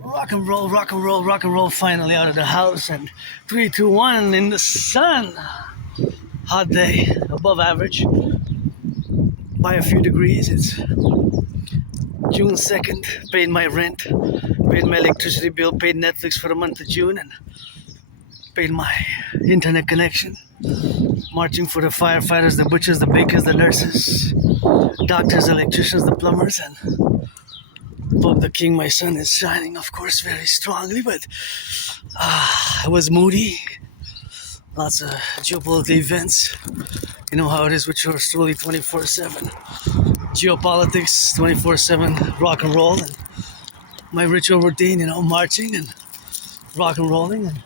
Rock and roll, rock and roll, rock and roll. Finally out of the house, and 3, 2, 1 in the sun. Hot day, above average by a few degrees. It's June 2nd. Paid my rent, paid my electricity bill, paid Netflix for the month of June, and paid my internet connection. Marching for the firefighters, the butchers, the bakers, the nurses, doctors, electricians, the plumbers, and above the king, my sun is shining, of course, very strongly, but it was moody. Lots of geopolitical events. You know how it is with yours truly 24/7. Geopolitics, 24/7, rock and roll, and my ritual routine, marching and rock and rolling. And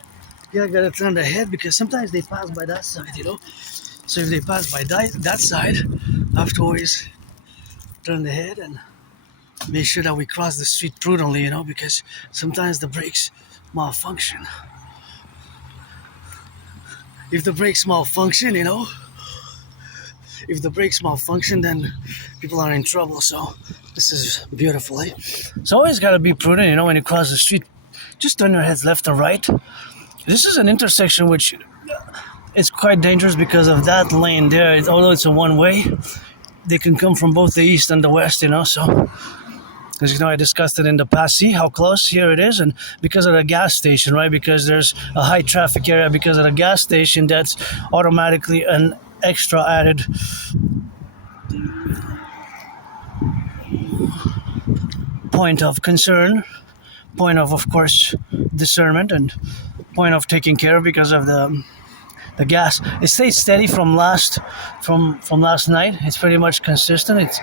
yeah, I gotta turn the head because sometimes they pass by that side. So if they pass by that side, I have to always turn the head and make sure that we cross the street prudently, because sometimes the brakes malfunction. If the brakes malfunction, then people are in trouble. So this is beautiful, eh? So always gotta be prudent, when you cross the street. Just turn your heads left and right. This is an intersection which is quite dangerous because of that lane there. Although it's a one-way, they can come from both the east and the west, so... Because, I discussed it in the past. See how close here it is? And because of the gas station, right? Because there's a high traffic area because of the gas station, that's automatically an extra added point of concern, point of course, discernment, and point of taking care of because of the gas. It stayed steady from last night. It's pretty much consistent. It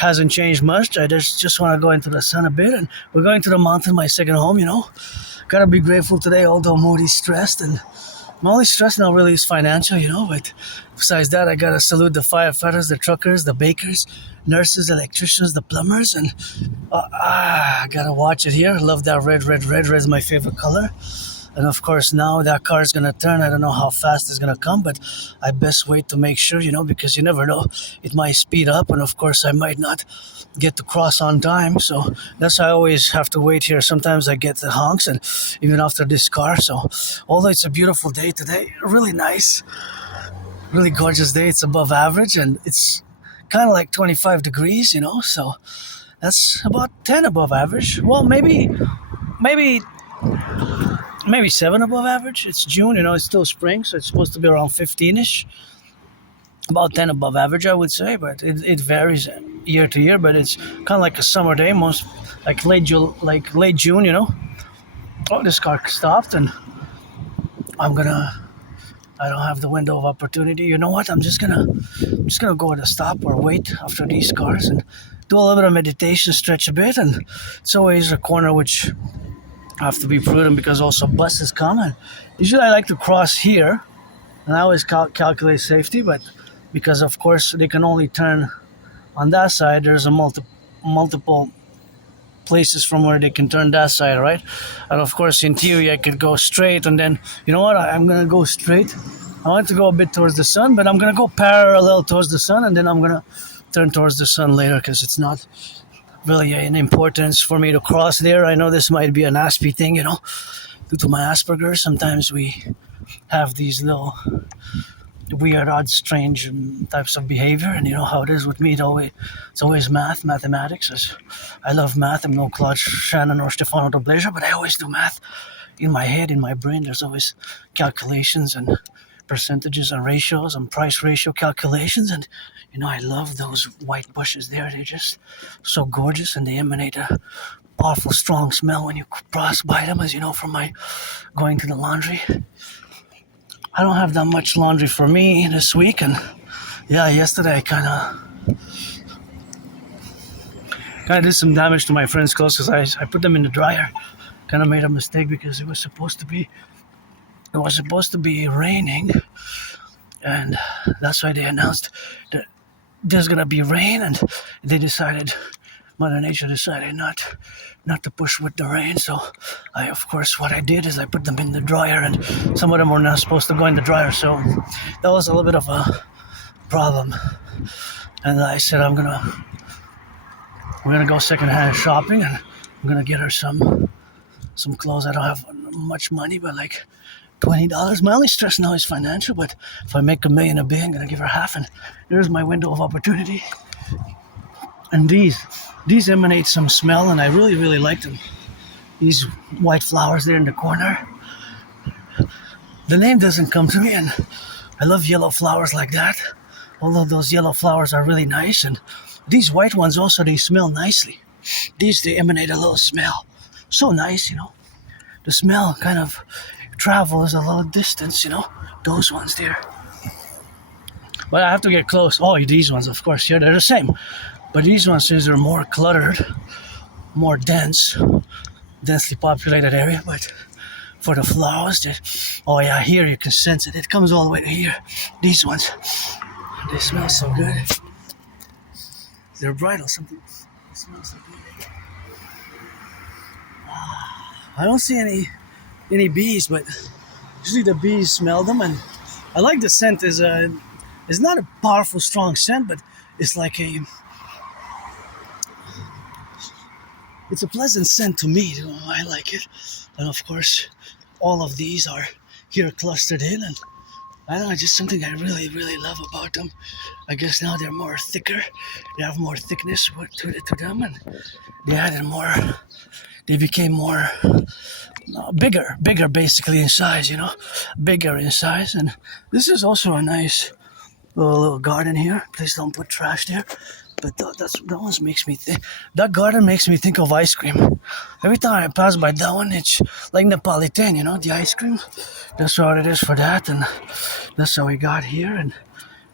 hasn't changed much. I just want to go into the sun a bit, and we're going to the mountain, my second home. Gotta be grateful today, although moody, stressed, and my only stress now really is financial, but besides that, I gotta salute the firefighters, the truckers, the bakers, nurses, electricians, the plumbers, and I gotta watch it here. Love that red. Red is my favorite color. And of course, now that car is going to turn. I don't know how fast it's going to come, but I best wait to make sure, because you never know. It might speed up, and of course, I might not get to cross on time. So that's why I always have to wait here. Sometimes I get the honks, and even after this car. So although it's a beautiful day today, really nice, really gorgeous day. It's above average, and it's kind of like 25 degrees, So that's about 10 above average. Well, maybe 7 above average. It's June, it's still spring, so it's supposed to be around 15-ish. About 10 above average, I would say, but it varies year to year, but it's kind of like a summer day, most like late June, Oh, this car stopped, and I don't have the window of opportunity. You know what? I'm just gonna go at a stop or wait after these cars and do a little bit of meditation, stretch a bit, and it's always a corner which I have to be prudent because also buses come, and usually I like to cross here, and I always calculate safety, but because of course they can only turn on that side, there's a multiple places from where they can turn that side, right? And of course, in theory, I could go straight, and then, you know what, I'm gonna go straight. I want to go a bit towards the sun, but I'm gonna go parallel towards the sun, and then I'm gonna turn towards the sun later because it's not really an importance for me to cross there. I know this might be an Aspie thing, due to my Asperger's. Sometimes we have these little weird, odd, strange types of behavior, and you know how it is with me. It's always mathematics. I love math. I'm no Claude Shannon or Stefano Dobleja, but I always do math in my head, in my brain. There's always calculations and percentages and ratios and price ratio calculations, and I love those white bushes there. They're just so gorgeous, and they emanate a powerful, strong smell when you pass by them, as you know from my going to the laundry. I don't have that much laundry for me this week, and yeah, yesterday I kind of did some damage to my friend's clothes because I put them in the dryer. Kind of made a mistake because it was supposed to be raining, and that's why they announced that there's gonna be rain, and Mother Nature decided not to push with the rain. So what I did is I put them in the dryer, and some of them were not supposed to go in the dryer, so that was a little bit of a problem. And I said we're gonna go secondhand shopping, and I'm gonna get her some some clothes. I don't have much money, but like $20. My only stress now is financial, but if I make $1 million a day, I'm gonna give her half, and there's my window of opportunity. And these emanate some smell, and I really, really like them. These white flowers there in the corner. The name doesn't come to me, and I love yellow flowers like that. Although those yellow flowers are really nice, and these white ones also, they smell nicely. They emanate a little smell. So nice, you know. The smell kind of travels a little distance, you know. Those ones there. But I have to get close. Oh, these ones, of course, yeah, they're the same. But these ones, since they're more cluttered, more densely populated area, but for the flowers, oh yeah, here you can sense it. It comes all the way to here. These ones, they smell so good. They're bright or something. They smell so good. I don't see any bees, but usually the bees smell them, and I like the scent. It's not a powerful, strong scent, but it's like it's a pleasant scent to me. I like it. And of course, all of these are here clustered in, and I don't know, just something I really, really love about them. I guess now they're more thicker. They have more thickness to them, and they added more. They became more bigger basically in size, you know, bigger in size. And this is also a nice little garden here. Please don't put trash there. But that garden makes me think of ice cream. Every time I pass by that one, it's like Napolitan, you know, the ice cream. That's what it is for that, and that's how we got here, and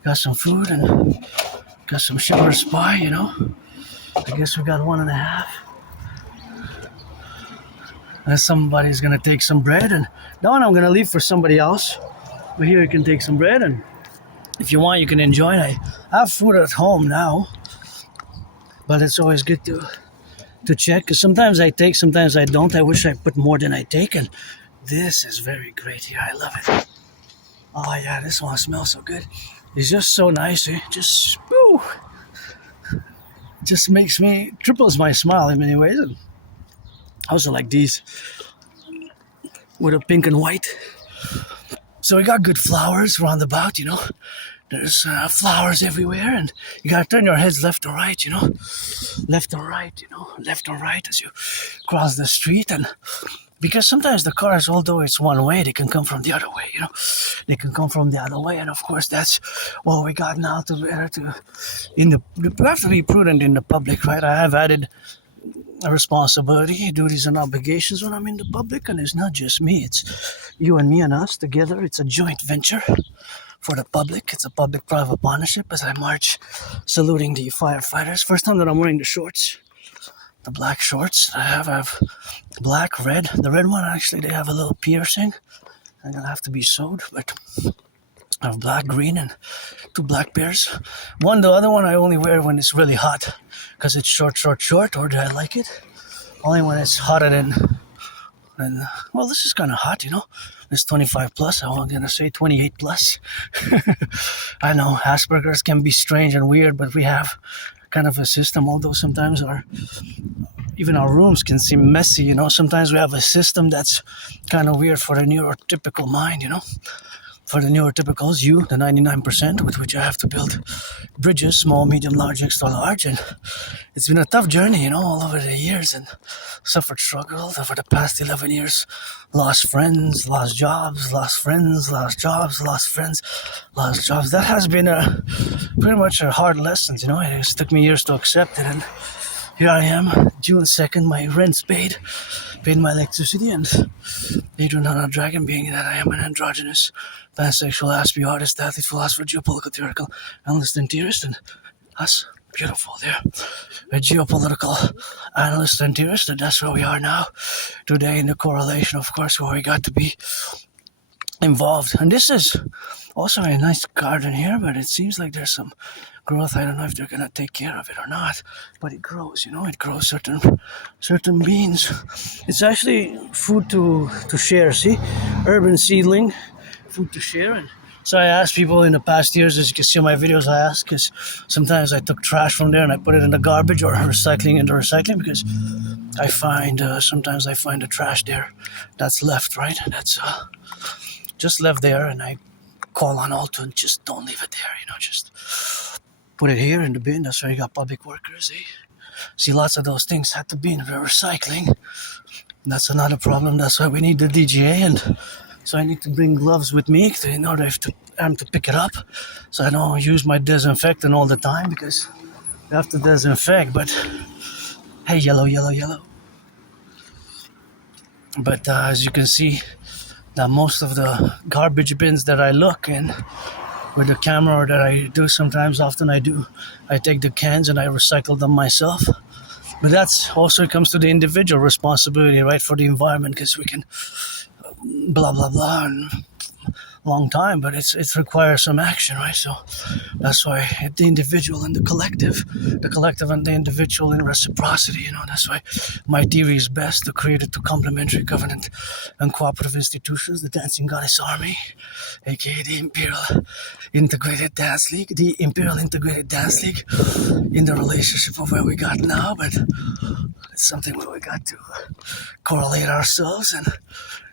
got some food, and got some shepherd's pie, you know. I guess we got 1.5. And somebody's gonna take some bread, and that one I'm gonna leave for somebody else. But here you can take some bread, and if you want, you can enjoy it. I have food at home now. But it's always good to check, because sometimes I take, sometimes I don't. I wish I put more than I take, and this is very great here. I love it. Oh yeah, this one smells so good. It's just so nice. Just triples my smile in many ways. And I also like these with a pink and white. So we got good flowers roundabout, you know. There's flowers everywhere, and you gotta turn your heads left or right, you know. Left or right, you know. Left or right as you cross the street. And because sometimes the cars, although it's one way, they can come from the other way, you know. They can come from the other way, and of course that's what we got now we have to be prudent in the public, right? I have added a responsibility, duties, and obligations when I'm in the public, and it's not just me. It's you and me and us together. It's a joint venture. For the public, it's a public-private partnership as I march saluting the firefighters. First time that I'm wearing the shorts, the black shorts. I have black, red. The red one, actually, they have a little piercing. I'm gonna have to be sewed, but I have black, green, and 2 black pairs. The other one I only wear when it's really hot, because it's short, or do I like it? Only when it's hotter than, well, this is kind of hot, you know. It's 25 plus. I'm going to say 28 plus. I know Asperger's can be strange and weird, but we have kind of a system, although sometimes even our rooms can seem messy, you know. Sometimes we have a system that's kind of weird for the neurotypical mind, you know. For the neurotypicals, the 99% with which I have to build bridges, small, medium, large, extra large. And it's been a tough journey, you know, all over the years, and suffered struggle over the past 11 years. Lost friends, lost jobs, lost friends, lost jobs, lost friends, lost jobs. That has been pretty much a hard lesson, you know. It just took me years to accept it, and here I am, June 2nd, my rent's paid my electricity, and Adrian Hannah Dragon, being that I am an androgynous, pansexual, Aspie artist, athlete, philosopher, geopolitical, theoretical, analyst, and theorist, and us, beautiful there, a geopolitical analyst and theorist, and that's where we are now, today in the correlation, of course, where we got to be involved. And this is also a nice garden here, but it seems like there's some growth. I don't know if they're gonna take care of it or not, but it grows, you know. It grows certain beans. It's actually food to share. See, urban seedling, food to share, and So I asked people in the past years, as you can see in my videos, I ask because sometimes I took trash from there and I put it in the garbage or recycling into recycling because I find sometimes I find the trash there that's left, right? That's just left there, and I call on all to just don't leave it there, just put it here in the bin. That's why you got public workers. See, lots of those things have to be in the recycling. That's another problem. That's why we need the DGA, and so I need to bring gloves with me in order to pick it up, so I don't use my disinfectant all the time because you have to disinfect. But hey, yellow. But as you can see, that most of the garbage bins that I look in with the camera, or that I do sometimes, often I take the cans and I recycle them myself. But that's also, it comes to the individual responsibility, right, for the environment, because we can blah blah blah and long time, but it requires some action, right? So that's why the individual and the collective and the individual in reciprocity, that's why my theory is best to create two complementary governance and cooperative institutions, the Dancing Goddess Army, aka the Imperial Integrated Dance League, in the relationship of where we got now, but it's something where we got to correlate ourselves, and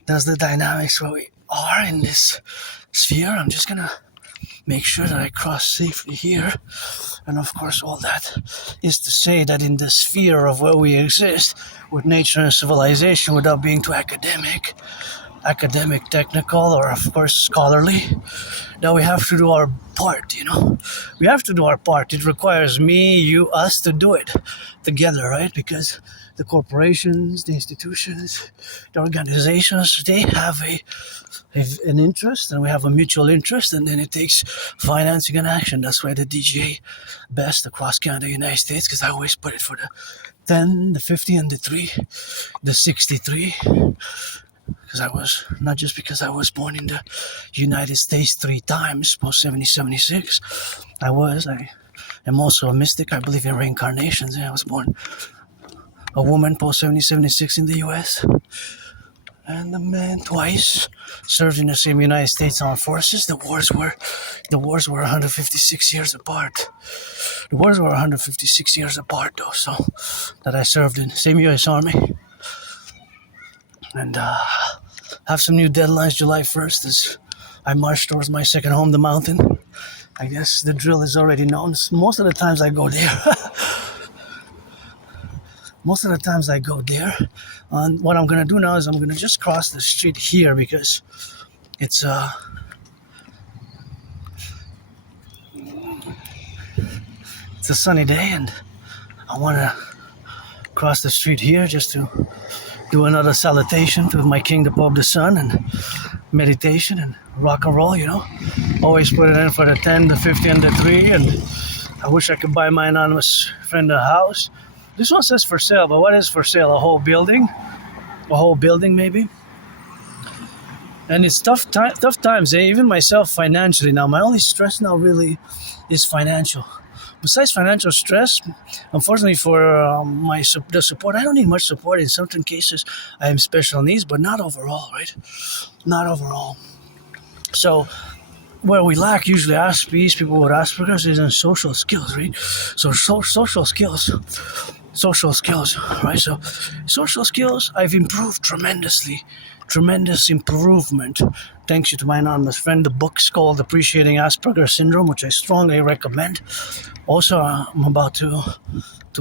that's the dynamics where we are in this sphere. I'm just gonna make sure that I cross safely here, and of course all that is to say that in the sphere of where we exist with nature and civilization, without being too academic, technical, or of course scholarly, that we have to do our part. We have to do our part. It requires me, you, us to do it together, right? Because the corporations, the institutions, the organizations, they have an interest, and we have a mutual interest, and then it takes financing and action. That's why the DGA best across Canada, United States, because I always put it for the 10, the 50, and the 63. Because I was, not just because I was born in the United States 3 times, post 76. I am also a mystic. I believe in reincarnations. I was born a woman post 76 in the US, and a man twice, served in the same United States Armed Forces. The wars were 156 years apart. The wars were 156 years apart, though, so that I served in same US Army. And have some new deadlines July 1st as I march towards my second home, the mountain. I guess the drill is already known. Most of the times I go there. And what I'm going to do now is I'm going to just cross the street here because it's a sunny day, and I want to cross the street here just to do another salutation to my King, the Pope, the Sun, and meditation and rock and roll, Always put it in for the 10, the 50, and the 3, and I wish I could buy my anonymous friend a house. This one says for sale, but what is for sale? A whole building? Maybe? And it's tough times, even myself financially now. My only stress now really is financial. Besides financial stress, unfortunately for the support, I don't need much support. In certain cases, I have special needs, but not overall, right? Not overall. So where we lack usually Aspies, people with Asperger's, is in social skills, right? So social skills, right? So social skills, I've improved tremendously. Tremendous improvement. Thanks to my anonymous friend. The book's called Appreciating Asperger's Syndrome, which I strongly recommend. Also, I'm about to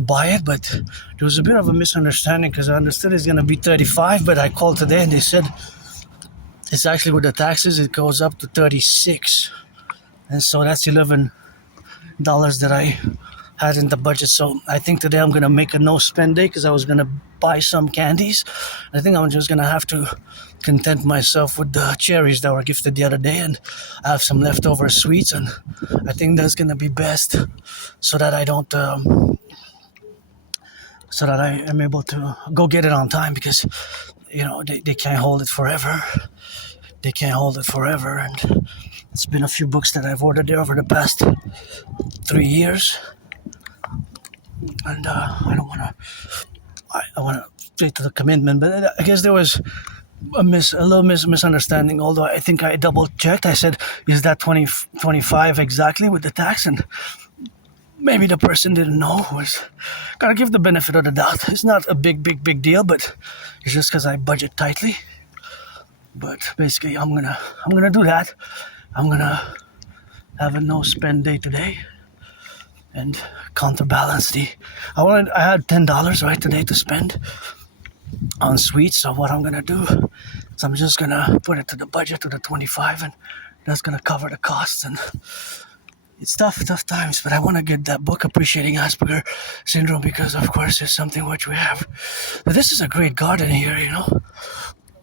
buy it, but there was a bit of a misunderstanding because I understood it's going to be 35, but I called today and they said it's actually with the taxes, it goes up to 36. And so that's $11 that I had in the budget. So I think today I'm going to make a no-spend day because I was going to buy some candies. I think I'm just going to have to content myself with the cherries that were gifted the other day, and I have some leftover sweets, and I think that's going to be best so that I don't so that I am able to go get it on time, because they can't hold it forever. And it's been a few books that I've ordered there over the past 3 years, and I want to stay to the commitment. But I guess there was misunderstanding. Although I think I double checked. I said, "Is that 25 exactly with the tax?" And maybe the person didn't know. Was gotta give the benefit of the doubt. It's not a big deal, but it's just because I budget tightly. But basically, I'm gonna do that. I'm gonna have a no spend day today and counterbalance the. I had $10 right today to spend on sweets. So what I'm gonna do is I'm just gonna put it to the budget to the 25, and that's gonna cover the costs. And it's tough times, but I want to get that book, Appreciating Asperger Syndrome, because of course it's something which we have. But this is a great garden here, you know.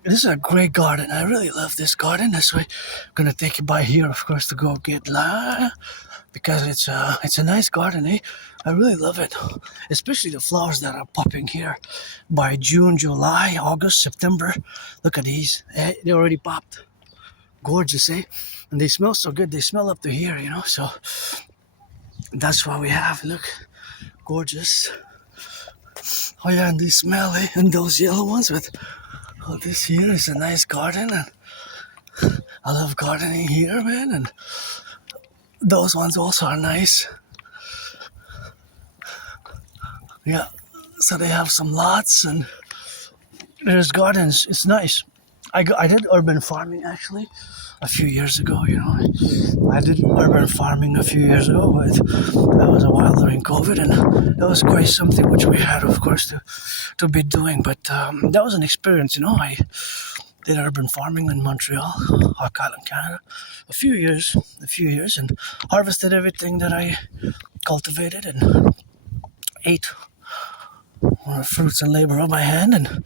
This is a great garden. I really love this garden. That's why I'm gonna take you by here, of course, to go get because it's a nice garden, eh? I really love it, especially the flowers that are popping here. By June, July, August, September, look at these. They already popped. Gorgeous, eh? And they smell so good. They smell up to here, you know. So that's what we have. Look, gorgeous. Oh yeah, and they smell, eh? And those yellow ones with. Oh, this here is a nice garden, and I love gardening here, man. And those ones also are nice. Yeah, so they have some lots, and there's gardens. It's nice. I did urban farming actually a few years ago, you know. I did urban farming a few years ago, but that was a while during COVID, and that was quite something which we had, of course, to be doing. But that was an experience, you know. I did urban farming in Montreal, Rock Island, Canada, a few years, and harvested everything that I cultivated and ate. Fruits and labor of my hand, and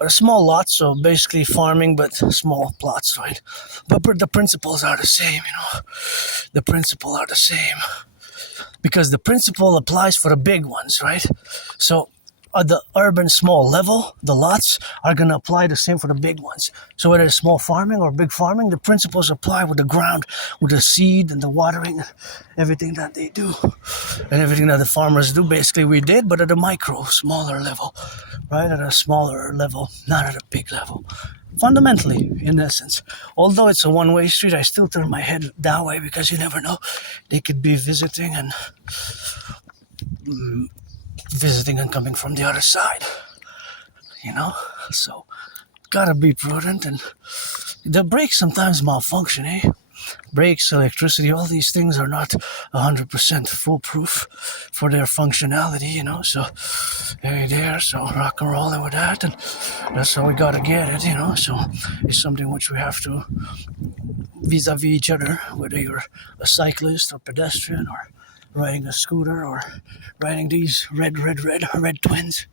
a small lot, so basically farming, but small plots, right? But the principles are the same, you know. The principles are the same because the principle applies for the big ones, right? So at the urban small level, the lots are going to apply the same for the big ones. So whether it's small farming or big farming, the principles apply with the ground, with the seed and the watering, everything that they do. And everything that the farmers do, basically we did, but at a smaller level, right? At a smaller level, not at a big level. Fundamentally, in essence. Although it's a one-way street, I still turn my head that way because you never know. They could be visiting and coming from the other side, you know. So gotta be prudent, and the brakes sometimes malfunction, eh? Brakes, electricity, all these things are not 100% foolproof for their functionality, you know. So there, so rock and rolling with that, and that's how we gotta get it, you know. So it's something which we have to vis-a-vis each other, whether you're a cyclist or pedestrian or riding a scooter or riding these red twins.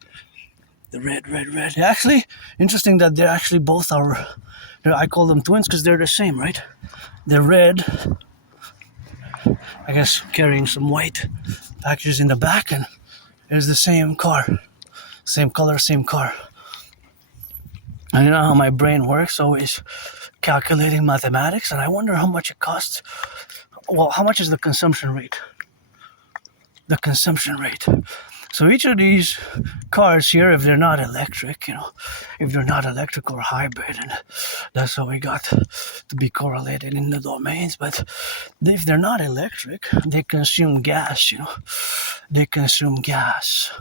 The red. Actually, interesting that they're actually both are. I call them twins because they're the same, right? They're red. I guess carrying some white packages in the back, and it's the same car, same color, same car. And you know how my brain works, always calculating mathematics, and I wonder how much it costs. Well, how much is the consumption rate? The consumption rate. So each of these cars here, if they're not electric, you know, if they're not electric or hybrid, and that's how we got to be correlated in the domains. But if they're not electric, they consume gas, you know. They consume gas.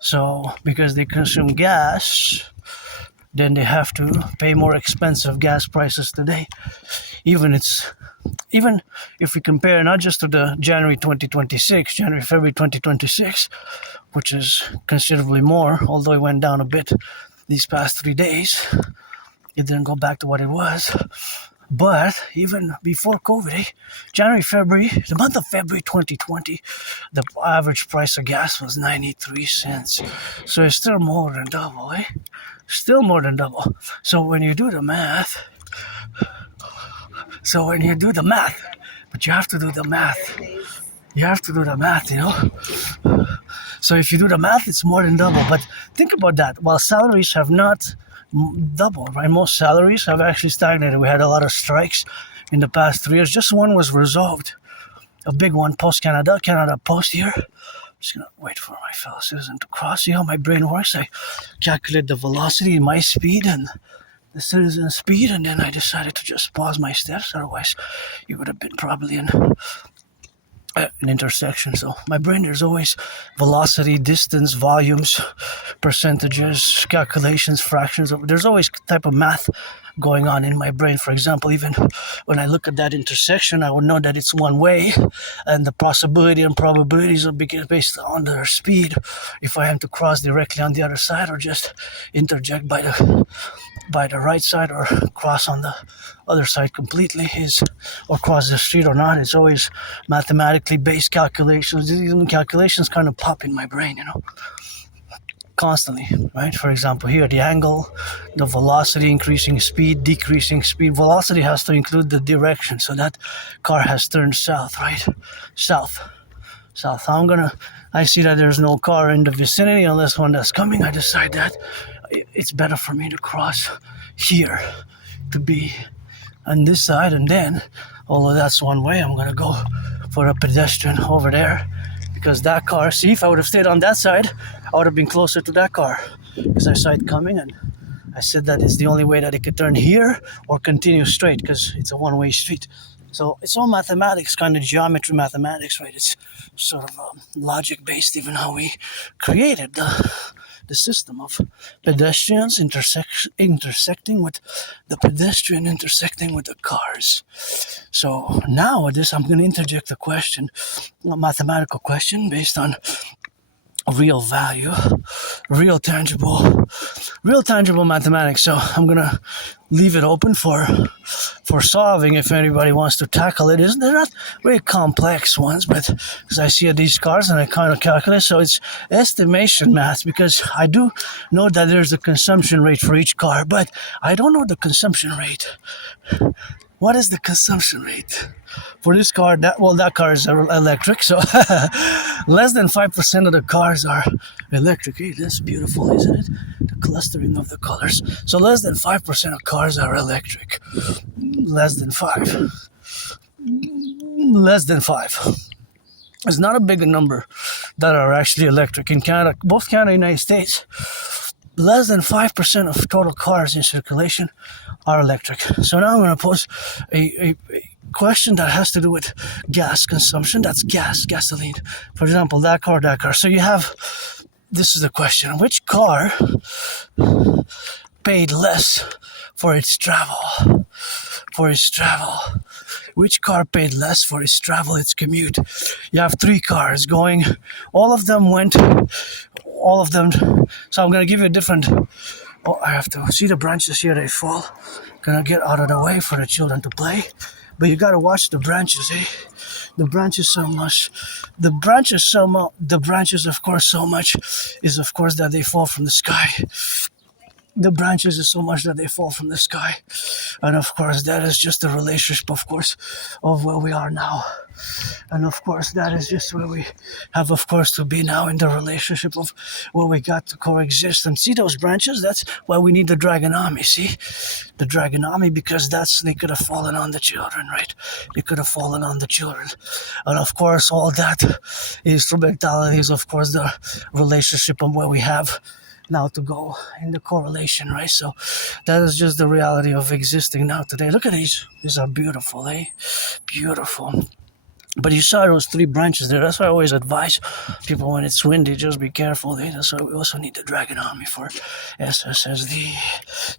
So because they consume gas, then they have to pay more expensive gas prices today. Even if we compare not just to the January, February 2026, which is considerably more, although it went down a bit these past 3 days. It didn't go back to what it was. But even before COVID, January, February, the month of February 2020, the average price of gas was 93 cents. So it's still more than double, eh? Still more than double. So when you do the math, but you have to do the math. You have to do the math, you know. So if you do the math, it's more than double. But think about that. While salaries have not doubled, right? Most salaries have actually stagnated. We had a lot of strikes in the past 3 years. Just one was resolved. A big one, post-Canada. Canada Post here. I'm just going to wait for my fellow citizen to cross. See how my brain works? I calculate the velocity, my speed, and the citizen speed, and then I decided to just pause my steps. Otherwise, you would have been probably in an intersection. So my brain, there's always velocity, distance, volumes, percentages, calculations, fractions. There's always type of math going on in my brain. For example, even when I look at that intersection, I would know that it's one way, and the possibility and probabilities are based on their speed. If I am to cross directly on the other side, or just interject by the right side, or cross on the other side completely, or cross the street or not, it's always mathematically based calculations. Even calculations kind of pop in my brain, constantly, right? For example, here the angle, the velocity, increasing speed, decreasing speed. Velocity has to include the direction, so that car has turned south, right? South. I see that there's no car in the vicinity unless one that's coming. I decide that it's better for me to cross here, to be on this side, and then, although that's one way, I'm gonna go for a pedestrian over there, because that car, see, if I would have stayed on that side, I would have been closer to that car, because I saw it coming, and I said that it's the only way that it could turn here or continue straight, because it's a one-way street. So it's all mathematics, kind of geometry mathematics, right? It's sort of logic-based, even how we created the system of pedestrians intersecting with the pedestrian, intersecting with the cars. So now with this, I'm going to interject a mathematical question based on real value, real tangible mathematics. So I'm gonna leave it open for solving if anybody wants to tackle it. They're not very complex ones, but because I see these cars and I kind of calculate, so it's estimation math, because I do know that there's a consumption rate for each car, but I don't know the consumption rate. What is the consumption rate for this car? That car is electric, so less than 5% of the cars are electric. Hey, that's beautiful, isn't it? The clustering of the colors. So less than 5% of cars are electric. Less than 5. It's not a big number that are actually electric. In Canada, both Canada and the United States, less than 5% of total cars in circulation are electric. So now I'm going to pose a question that has to do with gas consumption. That's gasoline. For example, that car. So you have, this is the question: which car paid less for its travel? Which car paid less for its travel, its commute? You have 3 cars going. All of them. So I'm going to give you a different. Oh, I have to see the branches here. They fall. Gonna get out of the way for the children to play. But you gotta watch the branches, eh? The branches, of course, so much is, of course, that they fall from the sky. The branches is so much that they fall from the sky. And of course, that is just the relationship, of course, of where we are now. And of course, that is just where we have, of course, to be now, in the relationship of where we got to coexist. And see those branches? That's why we need the dragon army, see? The dragon army, because they could have fallen on the children, right? They could have fallen on the children. And of course, all that instrumentality is, of course, the relationship of where we have now to go in the correlation, right? So that is just the reality of existing now today. Look at these. These are beautiful, eh? Beautiful. But you saw those 3 branches there. That's why I always advise people when it's windy, just be careful. Eh? That's why we also need the Dragon Army for SSSD,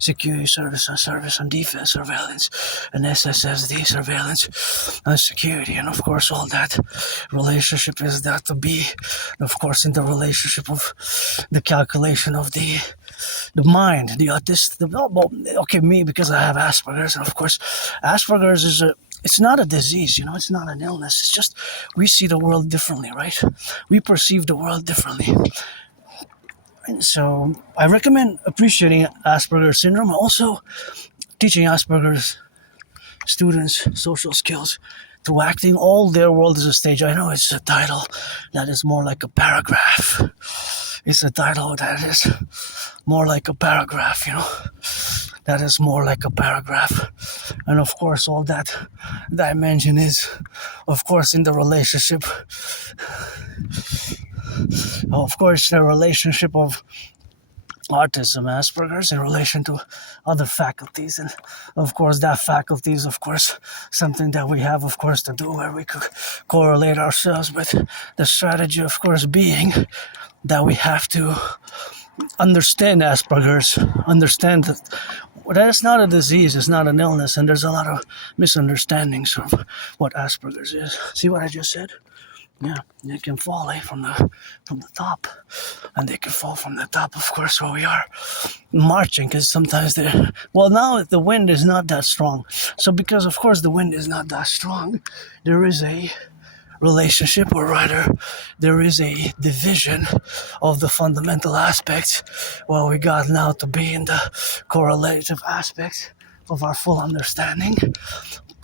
security, service and defense surveillance, and SSSD, surveillance and security. And of course, all that relationship is that to be, of course, in the relationship of the calculation of the mind, the autistic. Me, because I have Asperger's, and of course, Asperger's is it's not a disease, it's not an illness. It's just we see the world differently, right? We perceive the world differently. And so I recommend appreciating Asperger's syndrome, also teaching Asperger's students social skills through acting. All their world is a stage. I know it's a title that is more like a paragraph. It's a title that is more like a paragraph, That is more like a paragraph. And of course, all that dimension is, of course, in the relationship. Of course, the relationship of autism, Asperger's, in relation to other faculties. And of course, that faculty is, of course, something that we have, of course, to do where we could correlate ourselves with the strategy, of course, being that we have to understand Asperger's, understand that it's not a disease, it's not an illness, and there's a lot of misunderstandings of what Asperger's is. See what I just said? Yeah, they can fall from the top, and they can fall from the top, of course, where we are marching, because sometimes now the wind is not that strong. So because, of course, the wind is not that strong, there is a relationship, or rather, there is a division of the fundamental aspects, where we got now to be in the correlative aspects of our full understanding.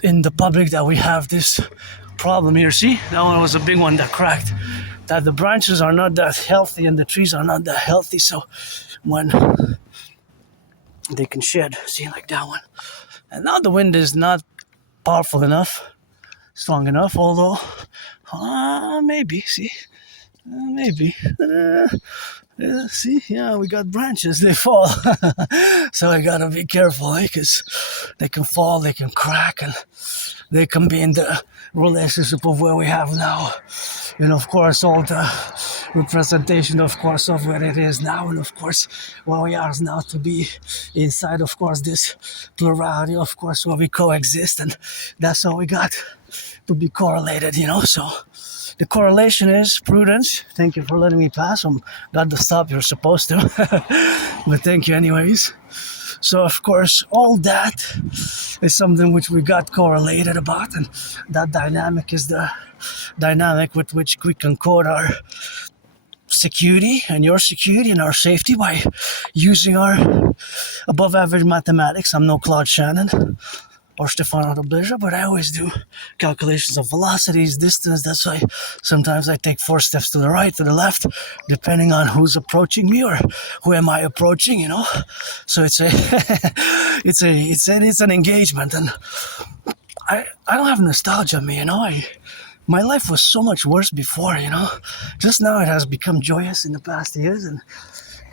In the public, that we have this problem here. See, that one was a big one that cracked. That the branches are not that healthy and the trees are not that healthy. So when they can shed, see, like that one. And now the wind is not powerful enough, strong enough. Although, maybe. See, maybe. Yeah, see, yeah, we got branches, they fall. So I gotta be careful, because they can fall, they can crack, and they can be in the relationship of where we have now. And of course, all the representation, of course, of where it is now, and of course, where we are now to be inside, of course, this plurality, of course, where we coexist, and that's how we got to be correlated, so the correlation is prudence. Thank you for letting me pass. I'm glad to stop. You're supposed to. But thank you anyways. So, of course, all that is something which we got correlated about. And that dynamic is the dynamic with which we can code our security and your security and our safety by using our above average mathematics. I'm no Claude Shannon or Stefano Dobleja, but I always do calculations of velocities, distance. That's why sometimes I take 4 steps to the right, to the left, depending on who's approaching me or who am I approaching, So it's an engagement, and I don't have nostalgia, me, my life was so much worse before, Just now it has become joyous in the past years, and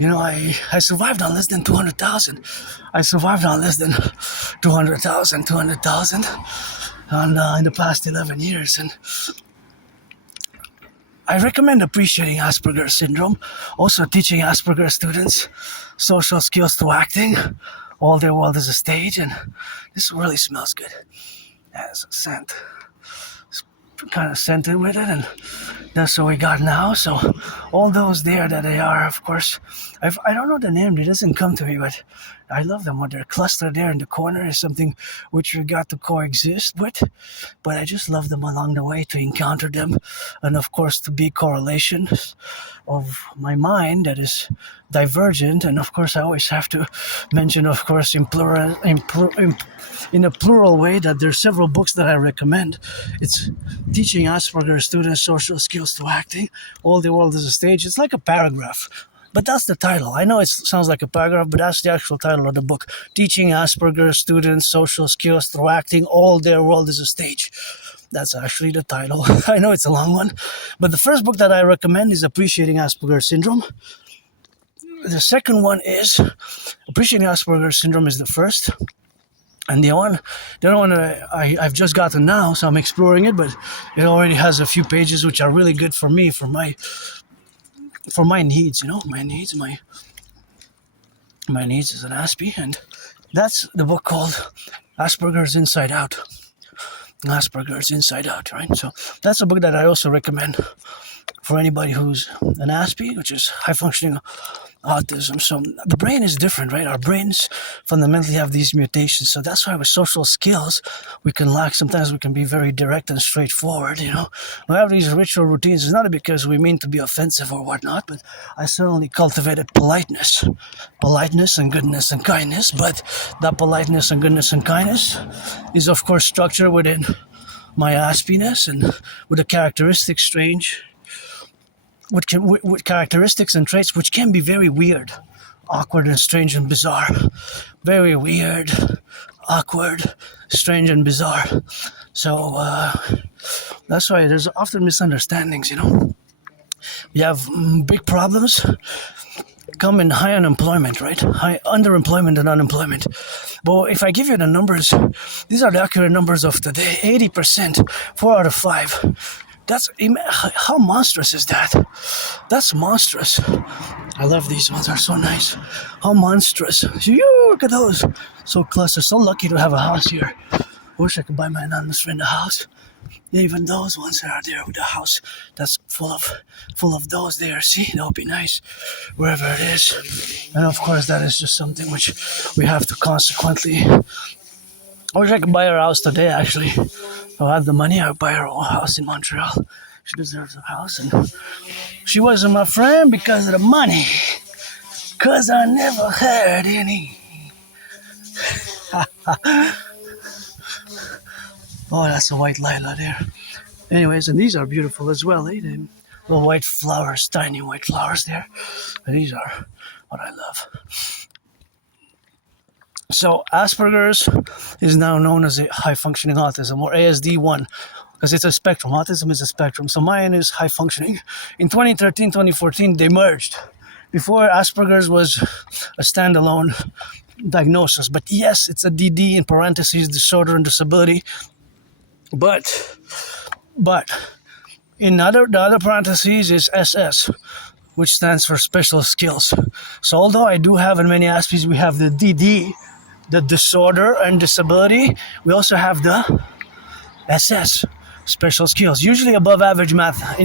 I survived on less than 200,000. I survived on less than 200,000 in the past 11 years. And I recommend appreciating Asperger's syndrome, also teaching Asperger's students social skills through acting. All their world is a stage, and this really smells good. It has a scent. It's kind of scented with it, and that's what we got now. So all those there that they are, of course, I don't know the name, it doesn't come to me, but I love them. When they're clustered there in the corner is something which we got to coexist with, but I just love them along the way, to encounter them, and of course to be correlations of my mind that is divergent. And of course I always have to mention, of course, in a plural way, that there's several books that I recommend. It's Teaching Asperger's Students Social Skills Through Acting. All the World is a Stage. It's like a paragraph, but that's the title. I know it sounds like a paragraph, but that's the actual title of the book. Teaching Asperger's Students Social Skills Through Acting. All Their World is a Stage. That's actually the title. I know it's a long one, but the first book that I recommend is Appreciating Asperger's Syndrome. The second one is Appreciating Asperger's Syndrome is the first. And the other one I've just gotten now, so I'm exploring it, but it already has a few pages which are really good for me, for my needs, my needs as an Aspie, and that's the book called Asperger's Inside Out. Asperger's Inside Out, right? So that's a book that I also recommend for anybody who's an Aspie, which is high functioning autism. So the brain is different, right? Our brains fundamentally have these mutations. So that's why with social skills, we can lack. Sometimes we can be very direct and straightforward, We have these ritual routines. It's not because we mean to be offensive or whatnot, but I certainly cultivated politeness and goodness and kindness. But that politeness and goodness and kindness is, of course, structured within my Aspieness and with a characteristic strange with characteristics and traits which can be very weird, awkward and strange and bizarre. Very weird, awkward, strange and bizarre. So that's why there's often misunderstandings, We have big problems come in high unemployment, right? High underemployment and unemployment. But if I give you the numbers, these are the accurate numbers of today. 80%, 4 out of 5. How monstrous is that? That's monstrous. I love these ones. They're so nice. How monstrous. Look at those. So clustered. So lucky to have a house here. Wish I could buy my anonymous friend a house. Even those ones that are there with a house that's full of those there. See, that would be nice wherever it is. And of course, that is just something which we have to consequently. I wish I could buy her house today. Actually, if I had the money, I would buy her own house in Montreal. She deserves a house, and she wasn't my friend because of the money. Cause I never had any. Oh, that's a white lilac there. Anyways, and these are beautiful as well, eh? The little white flowers, tiny white flowers there. And these are what I love. So Asperger's is now known as a high-functioning autism, or ASD1, because it's a spectrum. Autism is a spectrum. So mine is high-functioning. In 2013, 2014, they merged. Before, Asperger's was a standalone diagnosis. But yes, it's a DD in parentheses, disorder and disability. But in the other parentheses is SS, which stands for special skills. So although I do have in many Aspies, we have the DD, the disorder and disability, we also have the SS, special skills. Usually above average math,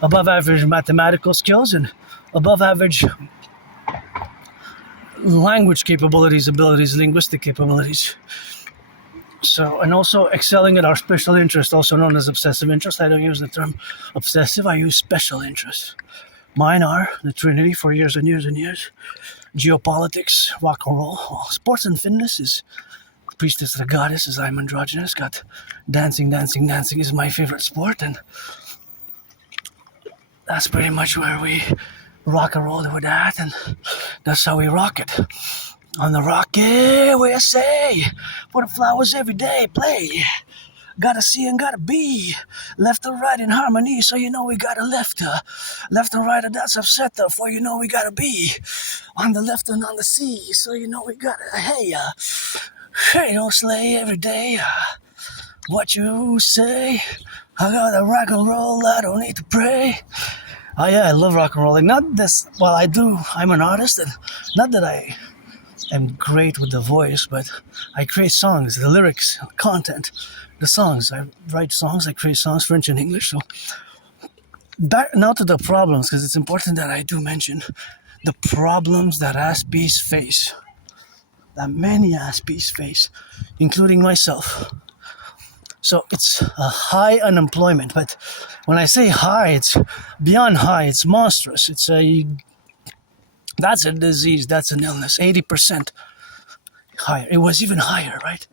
above average mathematical skills, and above average language capabilities, linguistic capabilities. So, and also excelling at our special interest, also known as obsessive interest. I don't use the term obsessive, I use special interest. Mine are the Trinity for years and years and years. Geopolitics, Rock&Roll. Well, sports and fitness is priestess of the goddess, as I'm androgynous. Got dancing is my favorite sport, and that's pretty much where we rock and roll with that, and that's how we rock it. On the rocket, we say, for the flowers every day, play. Gotta see and gotta be, left and right in harmony, so you know we gotta left and right, that's upset, for you know we gotta be on the left and on the sea, so you know we gotta, hey, don't slay every day, what you say, I gotta rock and roll, I don't need to pray. Oh yeah, I love rock and rolling. Not this, well I do, I'm an artist, and not that I am great with the voice, but I create songs, the lyrics, content, the songs. I write songs, I create songs, French and English. So back now to the problems, because it's important that I do mention the problems that Aspies face, that many Aspies face, including myself. So it's a high unemployment, but when I say high, it's beyond high, it's monstrous. That's a disease, that's an illness, 80% higher. It was even higher, right?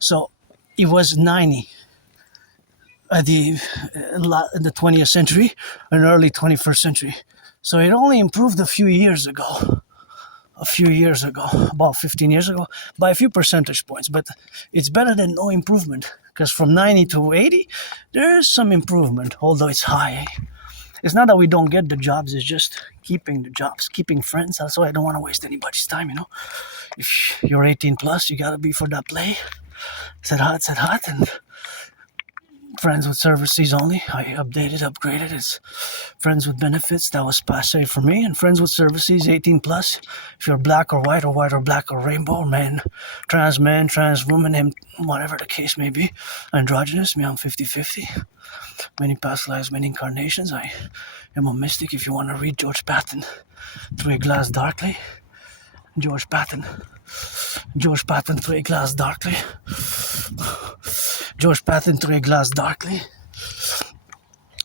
So it was 90 at in the 20th century and early 21st century. So it only improved a few years ago, about 15 years ago, by a few percentage points. But it's better than no improvement, because from 90 to 80, there's some improvement, although it's high. It's not that we don't get the jobs, it's just keeping the jobs, keeping friends. That's why I don't want to waste anybody's time, you know. If you're 18 plus, you gotta be for that play. Said hot, and friends with services only. I upgraded. It's friends with benefits. That was passé for me. And friends with services, 18 plus. If you're black or white or black or rainbow, man, trans woman, whatever the case may be. Androgynous, me, I'm 50-50. Many past lives, many incarnations. I am a mystic. If you want to read George Patton, Through a Glass Darkly. George Patton, Through a Glass Darkly. George Patton, Through a Glass Darkly.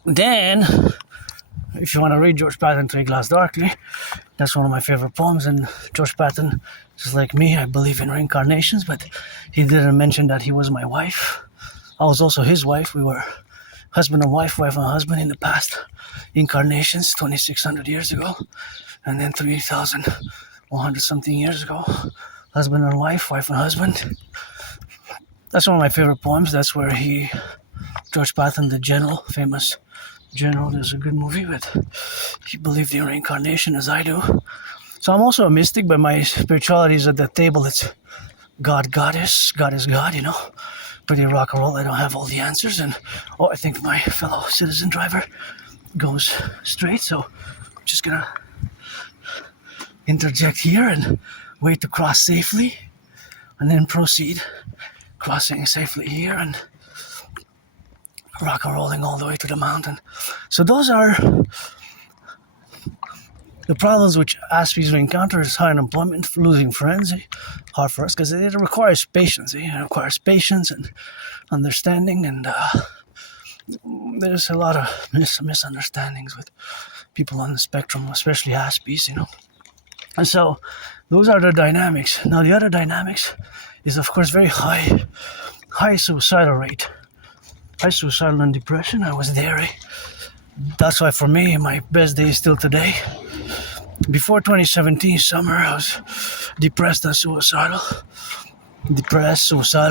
Then, if you want to read George Patton, Through a Glass Darkly, that's one of my favorite poems. And George Patton, just like me, I believe in reincarnations, but he didn't mention that he was my wife. I was also his wife. We were husband and wife and husband in the past incarnations, 2,600 years ago, and then 3,100 something years ago, husband and wife and husband. That's one of my favorite poems. That's where George Patton, the famous General is a good movie, but if you believe in reincarnation as I do. So I'm also a mystic, but my spirituality is at the table. It's God, Goddess, God is God, Pretty rock and roll. I don't have all the answers. And, I think my fellow citizen driver goes straight. So I'm just going to interject here and wait to cross safely. And then proceed crossing safely here and rock and rolling all the way to the mountain. So those are the problems which Aspies encounter is high unemployment, losing friends, hard for us because it requires patience. It requires patience and understanding, and there's a lot of misunderstandings with people on the spectrum, especially Aspies, And so those are the dynamics. Now the other dynamics is of course very high suicidal rate, high suicidal and depression. I was there. That's why for me, my best day is still today. Before 2017 summer, I was depressed and suicidal.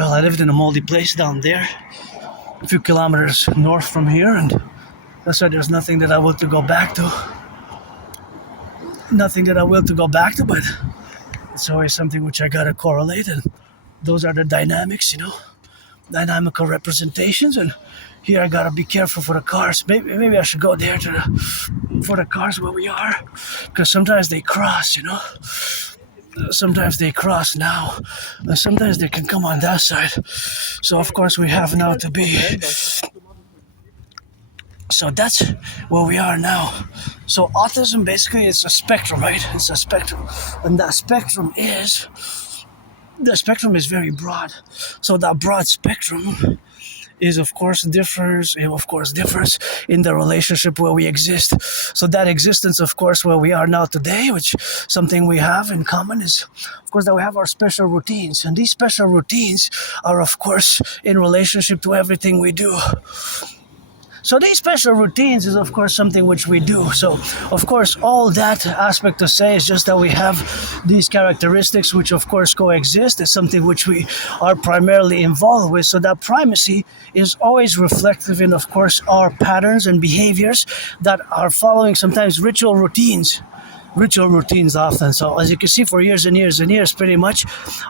I lived in a moldy place down there, a few kilometers north from here, and that's why there's nothing that I want to go back to. But it's always something which I gotta correlate, and those are the dynamics, dynamical representations. And here I gotta be careful for the cars. Maybe I should go there for the cars where we are, because sometimes they cross, Sometimes they cross now, and sometimes they can come on that side. So of course we have now to be. So that's where we are now. So autism basically is a spectrum, right? It's a spectrum, and that spectrum is very broad. So that broad spectrum is of course differs in the relationship where we exist. So that existence, of course, where we are now today, which something we have in common is, of course, that we have our special routines, and these special routines are, of course, in relationship to everything we do. So these special routines is, of course, something which we do. So, of course, all that aspect to say is just that we have these characteristics which, of course, coexist. It's something which we are primarily involved with. So that primacy is always reflective in, of course, our patterns and behaviors that are following sometimes ritual routines often. So as you can see, for years and years and years, pretty much,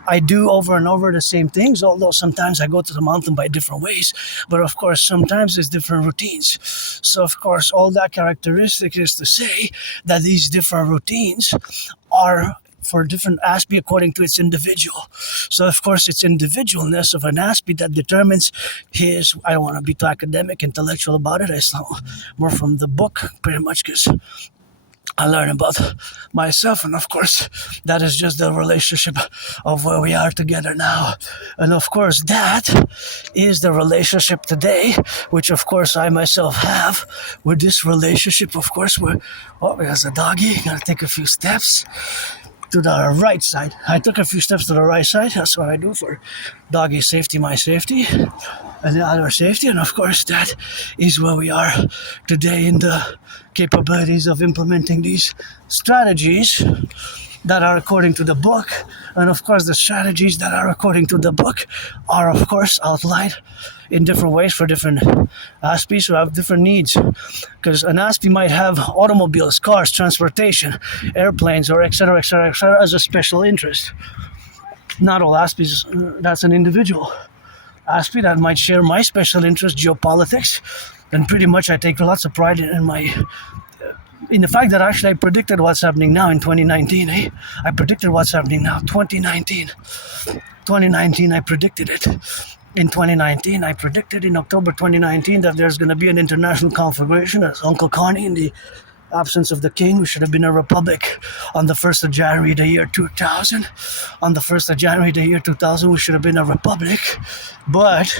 I do over and over the same things, although sometimes I go to the mountain by different ways. But of course, sometimes it's different routines. So of course, all that characteristic is to say that these different routines are for different Aspie according to its individual. So of course it's individualness of an Aspie that determines his, I don't want to be too academic, intellectual about it. I saw more from the book pretty much because I learn about myself, and of course that is just the relationship of where we are together now. And of course that is the relationship today, which of course I myself have with this relationship, of course, where, there's a doggy, gotta take a few steps to the right side. I took a few steps to the right side. That's what I do for doggy safety, my safety, and the other safety. And of course, that is where we are today in the capabilities of implementing these strategies that are according to the book. And of course, the strategies that are according to the book are, of course, outlined in different ways for different Aspies who have different needs. Because an Aspie might have automobiles, cars, transportation, airplanes, or etc., as a special interest. Not all Aspies, that's an individual Aspie that might share my special interest, geopolitics. And pretty much I take lots of pride in the fact that actually I predicted what's happening now in 2019. I predicted what's happening now, 2019. 2019, I predicted it. In 2019, I predicted in October 2019 that there's going to be an international conflagration as Uncle Connie in the absence of the king. We should have been a republic on the 1st of January the year 2000. On the 1st of January the year 2000, we should have been a republic. But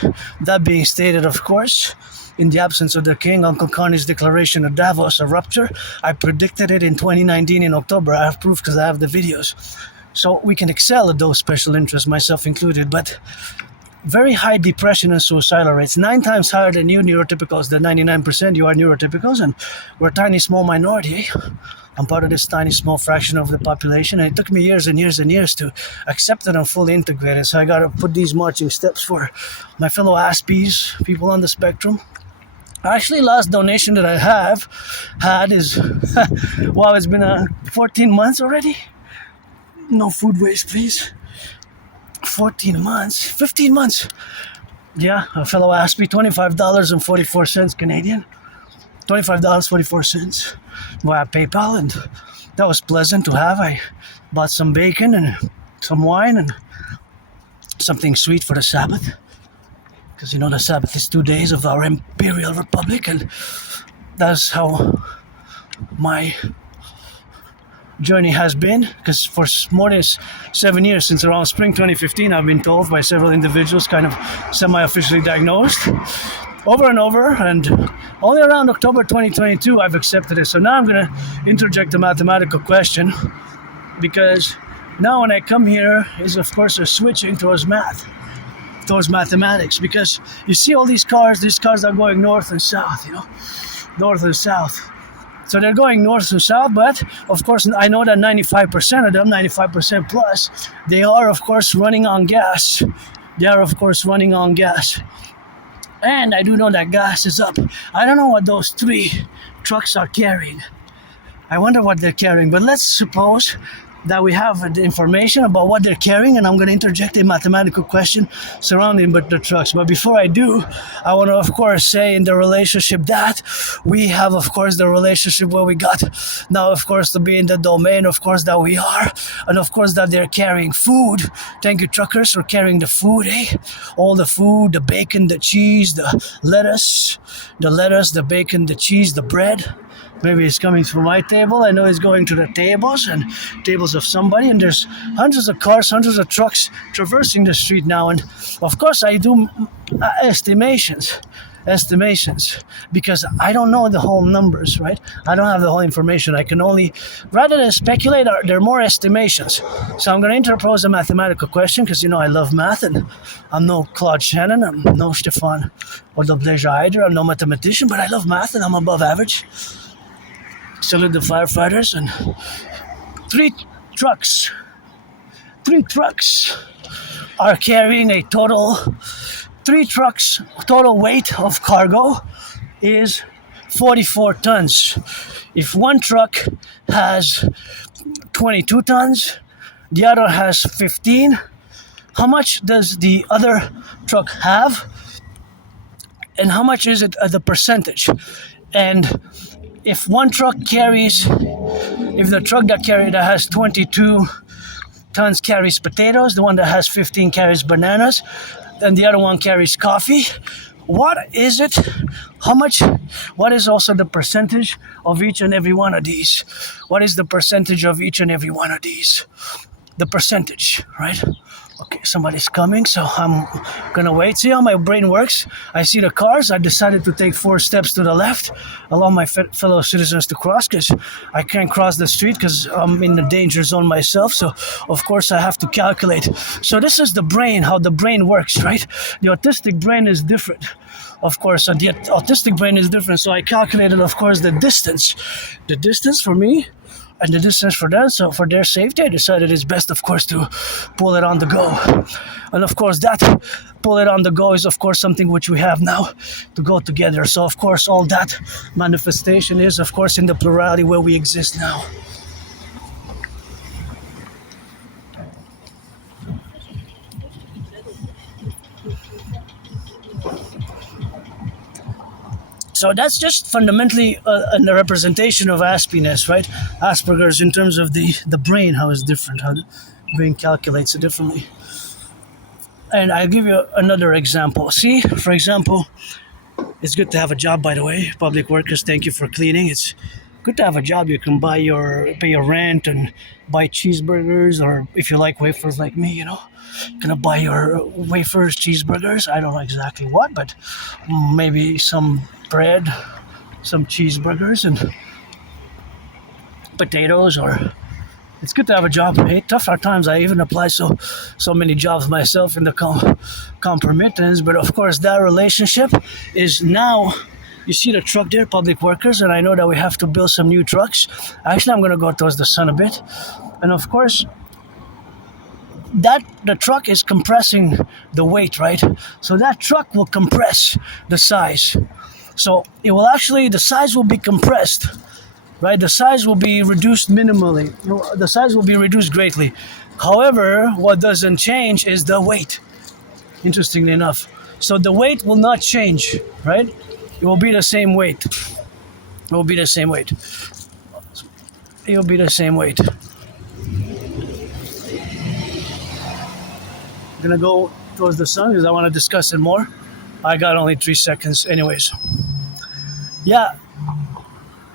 that being stated, of course, in the absence of the king, Uncle Connie's declaration of Davos, a rupture, I predicted it in 2019 in October. I have proof because I have the videos. So we can excel at those special interests, myself included, but very high depression and suicidal rates, 9 times higher than you neurotypicals. The 99% you are neurotypicals, and we're a tiny small minority. I'm part of this tiny small fraction of the population, and it took me years and years and years to accept it and fully integrate it. So I got to put these marching steps for my fellow Aspies, people on the spectrum, Actually, last donation that I have had is, wow, it's been 14 months already. No food waste, please. 14 months, 15 months. Yeah, a fellow Aspie, $25.44 Canadian. $25.44 via PayPal, and that was pleasant to have. I bought some bacon and some wine and something sweet for the Sabbath. Because you know the Sabbath is 2 days of our Imperial Republic, and that's how my journey has been. Because for more than 7 years, since around spring 2015, I've been told by several individuals, kind of semi-officially diagnosed, over and over, and only around October 2022 I've accepted it. So now I'm going to interject a mathematical question, because now when I come here is of course a switching towards mathematics, because you see all these cars are going north and south, north and south. So they're going north and south, but of course I know that 95% of them, 95% plus, they are of course running on gas. And I do know that gas is up. I don't know what those 3 trucks are carrying. I wonder what they're carrying, but let's suppose that we have the information about what they're carrying, and I'm going to interject a mathematical question surrounding the trucks. But before I do, I want to, of course, say in the relationship that we have, of course, the relationship where we got now, of course, to be in the domain, of course, that we are, and of course, that they're carrying food. Thank you, truckers, for carrying the food, all the food, the bacon, the cheese, the lettuce, the bacon, the cheese, the bread. Maybe it's coming from my table. I know it's going to the tables and tables of somebody. And there's hundreds of cars, hundreds of trucks traversing the street now. And of course, I do estimations, because I don't know the whole numbers, right? I don't have the whole information. I can only, rather than speculate, there are more estimations. So I'm going to interpose a mathematical question, because I love math, and I'm no Claude Shannon, I'm no Stefan or WW3 either. I'm no mathematician, but I love math and I'm above average. Salute the firefighters. And 3 trucks are carrying a total, 3 trucks total weight of cargo is 44 tons. If one truck has 22 tons, the other has 15, how much does the other truck have? And how much is it the percentage? And if one truck carries, if the truck that has 22 tons carries potatoes, the one that has 15 carries bananas, and the other one carries coffee, what is it? What is also the percentage of each and every one of these? What is the percentage of each and every one of these? The percentage, right? Okay, somebody's coming, so I'm gonna wait. See how my brain works? I see the cars. I decided to take 4 steps to the left, allow my fellow citizens to cross, because I can't cross the street because I'm in the danger zone myself. So, of course, I have to calculate. So this is the brain, how the brain works, right? The autistic brain is different, of course. And the autistic brain is different. So I calculated, of course, the distance for me, and the distance for them. So for their safety, I decided it's best, of course, to pull it on the go. And of course, that pull it on the go is, of course, something which we have now to go together. So, of course, all that manifestation is, of course, in the plurality where we exist now. So that's just fundamentally a representation of Aspiness, right? Asperger's in terms of the brain, how it's different, how the brain calculates it differently. And I'll give you another example. See, for example, it's good to have a job, by the way. Public workers, thank you for cleaning. It's good to have a job. You can pay your rent and buy cheeseburgers, or if you like wafers like me, gonna buy your wafers, cheeseburgers. I don't know exactly what, but maybe some bread, some cheeseburgers, and potatoes. Or it's good to have a job. Hey, tough are times. I even apply so many jobs myself in the compromittance. But of course, that relationship is now. You see the truck there, public workers, and I know that we have to build some new trucks. Actually, I'm gonna go towards the sun a bit, and of course, that the truck is compressing the weight, right? So that truck will compress the size. So it will actually, the size will be compressed, right? The size will be reduced minimally. The size will be reduced greatly. However, what doesn't change is the weight, interestingly enough. So the weight will not change, right? It will be the same weight. It will be the same weight. It will be the same weight. I'm gonna go towards the sun because I want to discuss it more. I got only 3 seconds anyways. Yeah,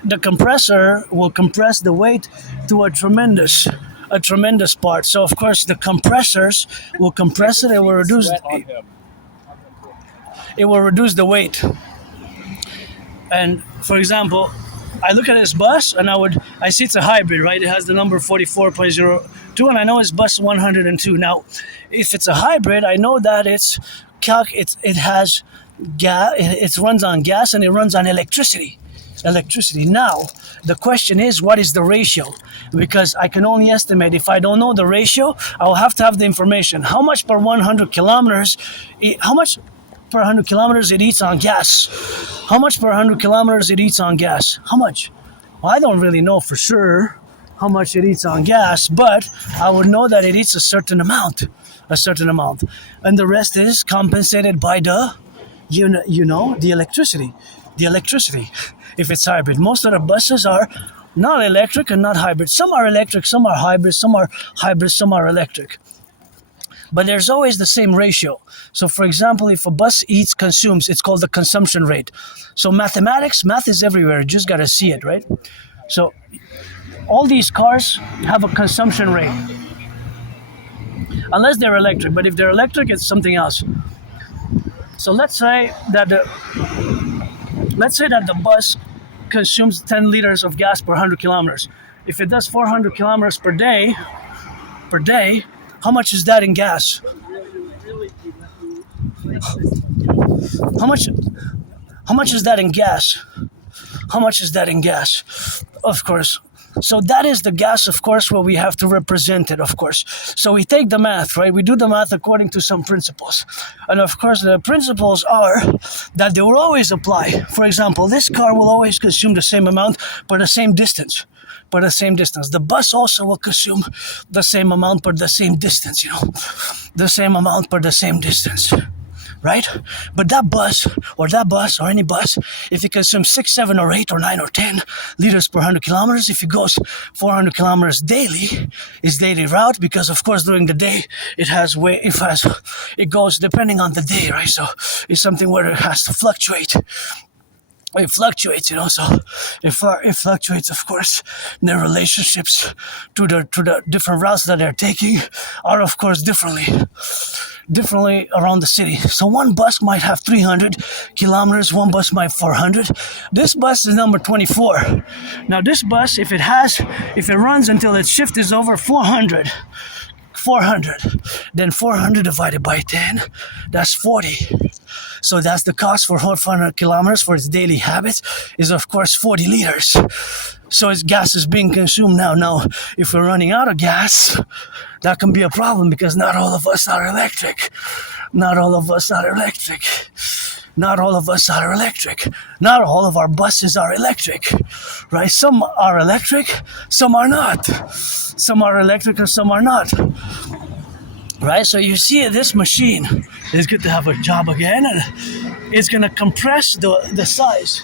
the compressor will compress the weight to a tremendous part. So of course the compressors will compress it. It will reduce the weight. And for example, I look at this bus and I see it's a hybrid, right? It has the number 44.02 and I know it's bus 102. Now, if it's a hybrid, I know that it has gas, it runs on gas and it runs on electricity. Now, the question is, what is the ratio? Because I can only estimate. If I don't know the ratio, I will have to have the information. How much per 100 kilometers? How much per 100 kilometers it eats on gas? How much per 100 kilometers it eats on gas? How much? Well, I don't really know for sure how much it eats on gas, but I would know that it eats a certain amount, and the rest is compensated by the, the electricity. If it's hybrid, most of the buses are not electric and not hybrid. Some are electric, some are hybrid, some are electric. But there's always the same ratio. So for example, if a bus consumes, it's called the consumption rate. So math is everywhere. You just got to see it, right? So all these cars have a consumption rate. Unless they're electric, but if they're electric, it's something else. So let's say that the bus consumes 10 liters of gas per 100 kilometers. If it does 400 kilometers per day, how much is that in gas? How much is that in gas? Of course. So that is the gas, of course, where we have to represent it, of course. So we take the math, right? We do the math according to some principles. And of course, the principles are that they will always apply. For example, this car will always consume the same amount per the same distance. The bus also will consume the same amount per the same distance, the same amount per the same distance. Right? But that bus or any bus, if it consumes 6, 7, or 8, or 9, or 10 liters per 100 kilometers, if it goes 400 kilometers daily, is daily route, because of course during the day it goes depending on the day, right? So it's something where it has to fluctuate. It fluctuates, so it fluctuates, of course. Their relationships to the different routes that they're taking are, of course, differently around the city. So one bus might have 300 kilometers, one bus might have 400. This bus is number 24. Now this bus, if it runs until its shift is over 400, then 400 divided by 10, that's 40. So that's the cost for 400 kilometers for its daily habits is, of course, 40 liters. So its gas is being consumed now. Now, if we're running out of gas, that can be a problem because not all of us are electric. Not all of our buses are electric, right? Some are electric, some are not. Some are electric and some are not. Right, so you see this machine is good to have a job again, and it's going to compress the size.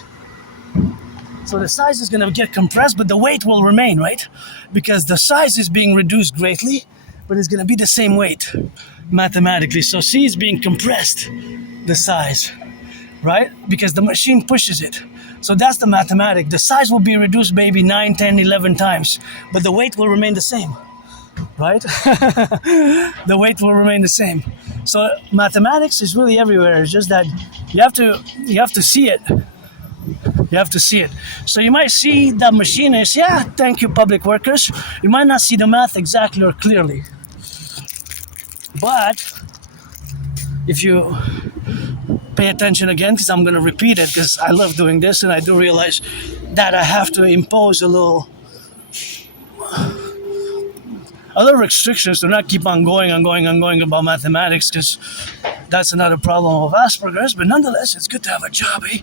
So the size is going to get compressed, but the weight will remain, right? Because the size is being reduced greatly, but it's going to be the same weight mathematically. So C is being compressed, the size, right? Because the machine pushes it. So that's the mathematic. The size will be reduced maybe 9, 10, 11 times, but the weight will remain the same. Right? The weight will remain the same. So mathematics is really everywhere. It's just that you have to see it. You have to see it. So you might see that machine is, thank you, public workers. You might not see the math exactly or clearly. But if you pay attention again, because I'm going to repeat it because I love doing this and I do realize that I have to impose a other restrictions to not keep on going about mathematics, because that's another problem of Asperger's. But nonetheless, it's good to have a job, eh?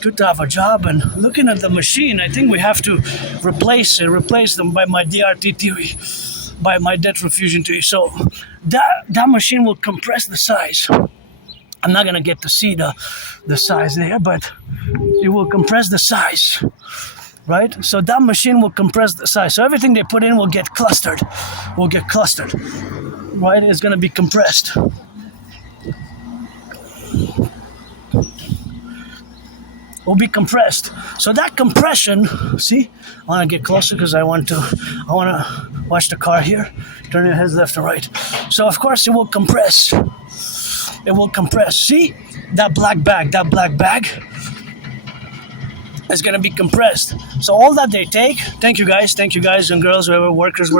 Good to have a job. And looking at the machine, I think we have to replace them by my DRT theory, by my debt fusion theory. So that machine will compress the size. I'm not gonna get to see the size there, but it will compress the size, right? So that machine will compress the size. So everything they put in will get clustered, right? It's gonna be compressed. Will be compressed. So that compression, see, I want to get closer because I want to watch the car here. Turn your heads left and right. So of course it will compress. It will compress. See, that black bag is going to be compressed. So all that they take, thank you guys and girls, whoever, workers.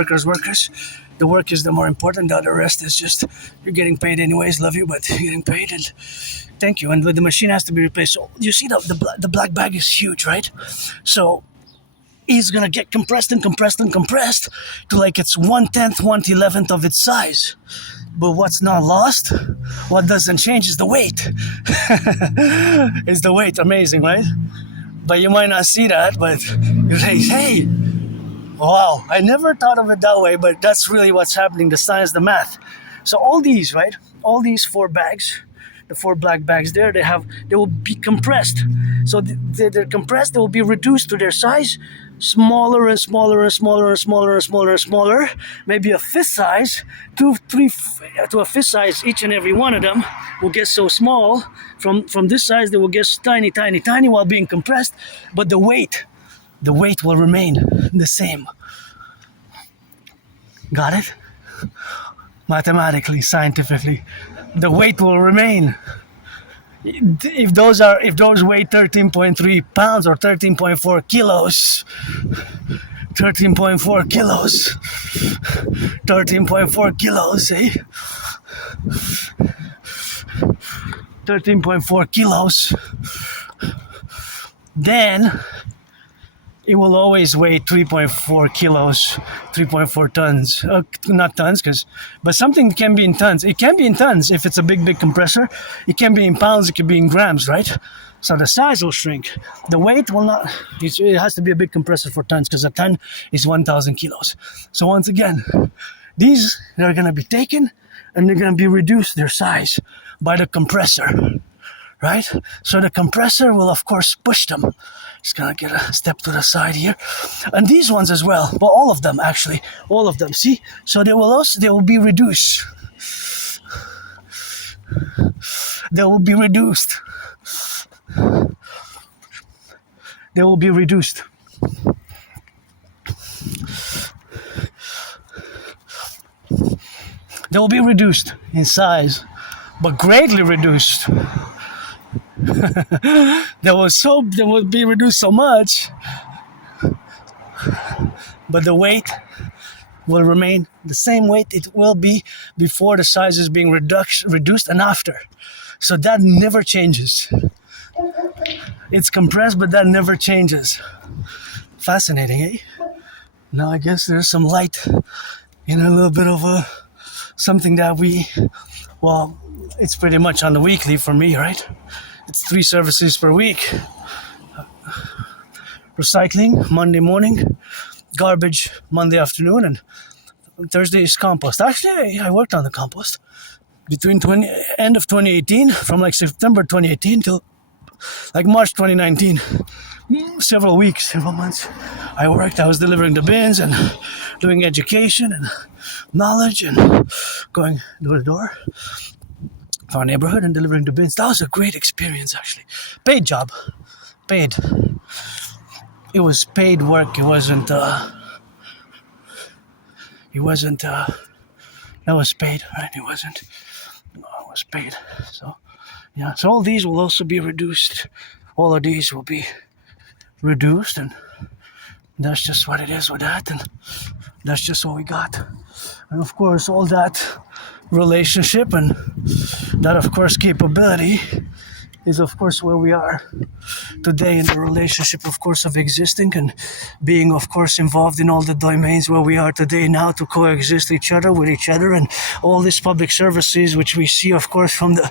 The work is the more important. The rest is just, you're getting paid anyways. Love you, but you're getting paid, and thank you. And the machine has to be replaced. So you see the black bag is huge, right? So it's going to get compressed to like it's 1/10, 1/11 of its size. But what's not lost, what doesn't change is the weight. It's the weight, amazing, right? But you might not see that, but you're like, hey, wow, I never thought of it that way, but that's really what's happening, the science, the math. So all these, right? All these 4 bags, the 4 black bags there, they will be compressed. So they're compressed, they will be reduced to their size, smaller and smaller, maybe a fifth size, to a fifth size. Each and every one of them will get so small. From this size, they will get tiny while being compressed, but the weight will remain the same. Got it? Mathematically, scientifically, the weight will remain. If those weigh 13.3 pounds or 13.4 kilos, 13.4 kilos, eh? 13.4 kilos, then it will always weigh 3.4 kilos, 3.4 tons. Not tons, but something can be in tons. It can be in tons if it's a big compressor. It can be in pounds, it can be in grams, right? So the size will shrink. The weight will not. It has to be a big compressor for tons, because a ton is 1,000 kilos. So once again, these are going to be taken and they're going to be reduced their size by the compressor, right? So the compressor will, of course, push them. Just gonna get a step to the side here, and these ones as well. But all of them, actually, see. So they will be reduced. They will be reduced. They will be reduced. They will be reduced in size, but greatly reduced. They will be reduced so much, but the weight will remain the same weight it will be before the size is being reduced and after. So that never changes. It's compressed, but that never changes. Fascinating, eh? Now I guess there's some light in a little bit of something that it's pretty much on the weekly for me, right? It's 3 services per week. Recycling Monday morning, garbage Monday afternoon, and Thursday is compost. Actually, I worked on the compost between end of 2018, from like September 2018 till like March 2019. Several months. I was delivering the bins and doing education and knowledge and going door to door for our neighborhood and delivering the bins. That was a great experience, actually. Paid job. Paid. It was paid work. It wasn't, that was paid, right? It wasn't, no, it was paid. So, yeah, so all these will also be reduced. All of these will be reduced, and that's just what it is with that, and that's just what we got. And of course, all that relationship and that, of course, capability is of course where we are today in the relationship, of course, of existing and being, of course, involved in all the domains where we are today now to coexist each other with each other, and all these public services which we see, of course, from the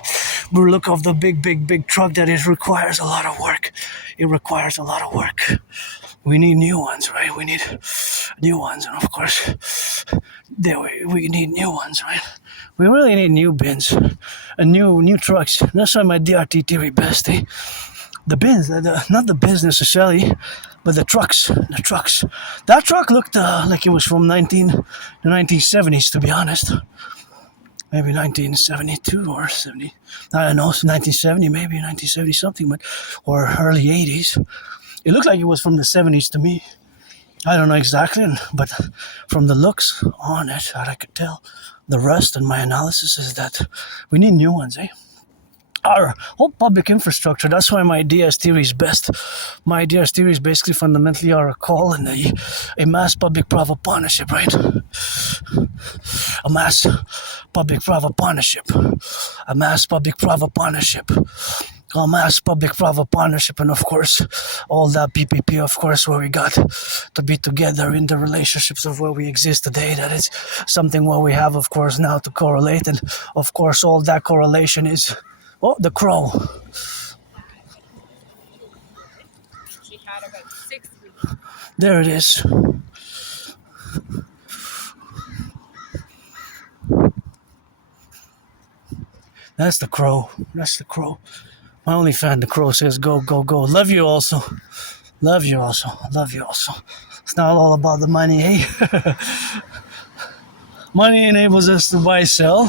look of the big truck, that it requires a lot of work. It requires a lot of work. We need new ones, right? We need new ones, and of course, we need new ones, right? We really need new bins and new trucks. That's why my DRT theory best, eh? The bins, not the bins necessarily, but the trucks. The trucks. That truck looked like it was from the 1970s, to be honest. Maybe 1972 or 70. I don't know, 1970, maybe 1970 something, but or early 80s. It looked like it was from the 70s to me. I don't know exactly, but from the looks on it, that I could tell, the rest and my analysis is that we need new ones, eh? Our whole public infrastructure, that's why my ideas theory is best. My ideas theory is basically fundamentally are a call and a mass public-private partnership, right? A mass public-private partnership. A mass public-private partnership. A mass public-private partnership, and of course, all that PPP, of course, where we got to be together in the relationships of where we exist today. That is something where we have, of course, now to correlate, and of course, all that correlation is, oh, the crow. She had about 6 weeks. There it is. That's the crow. That's the crow. My only fan, the crow, says, go, go, go. Love you also. Love you also. Love you also. It's not all about the money, eh? Money enables us to buy, sell,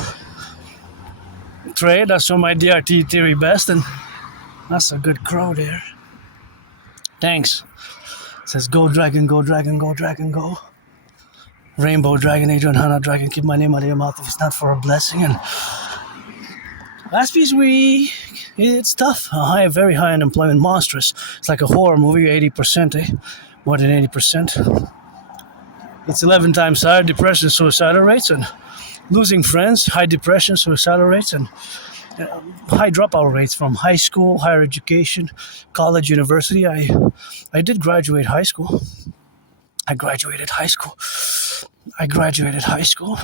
trade. That's what my DRT theory best, and that's a good crow there. Thanks. It says, go, dragon, go, dragon, go, dragon, go. Rainbow dragon, Adrian Hannah dragon, keep my name out of your mouth if it's not for a blessing. And Aspiesque, it's tough. Very high unemployment, monstrous. It's like a horror movie, 80%, eh? More than 80%. It's 11 times higher depression, suicidal rates, and losing friends, high depression, suicidal rates, and high dropout rates from high school, higher education, college, university. I did graduate high school. I graduated high school,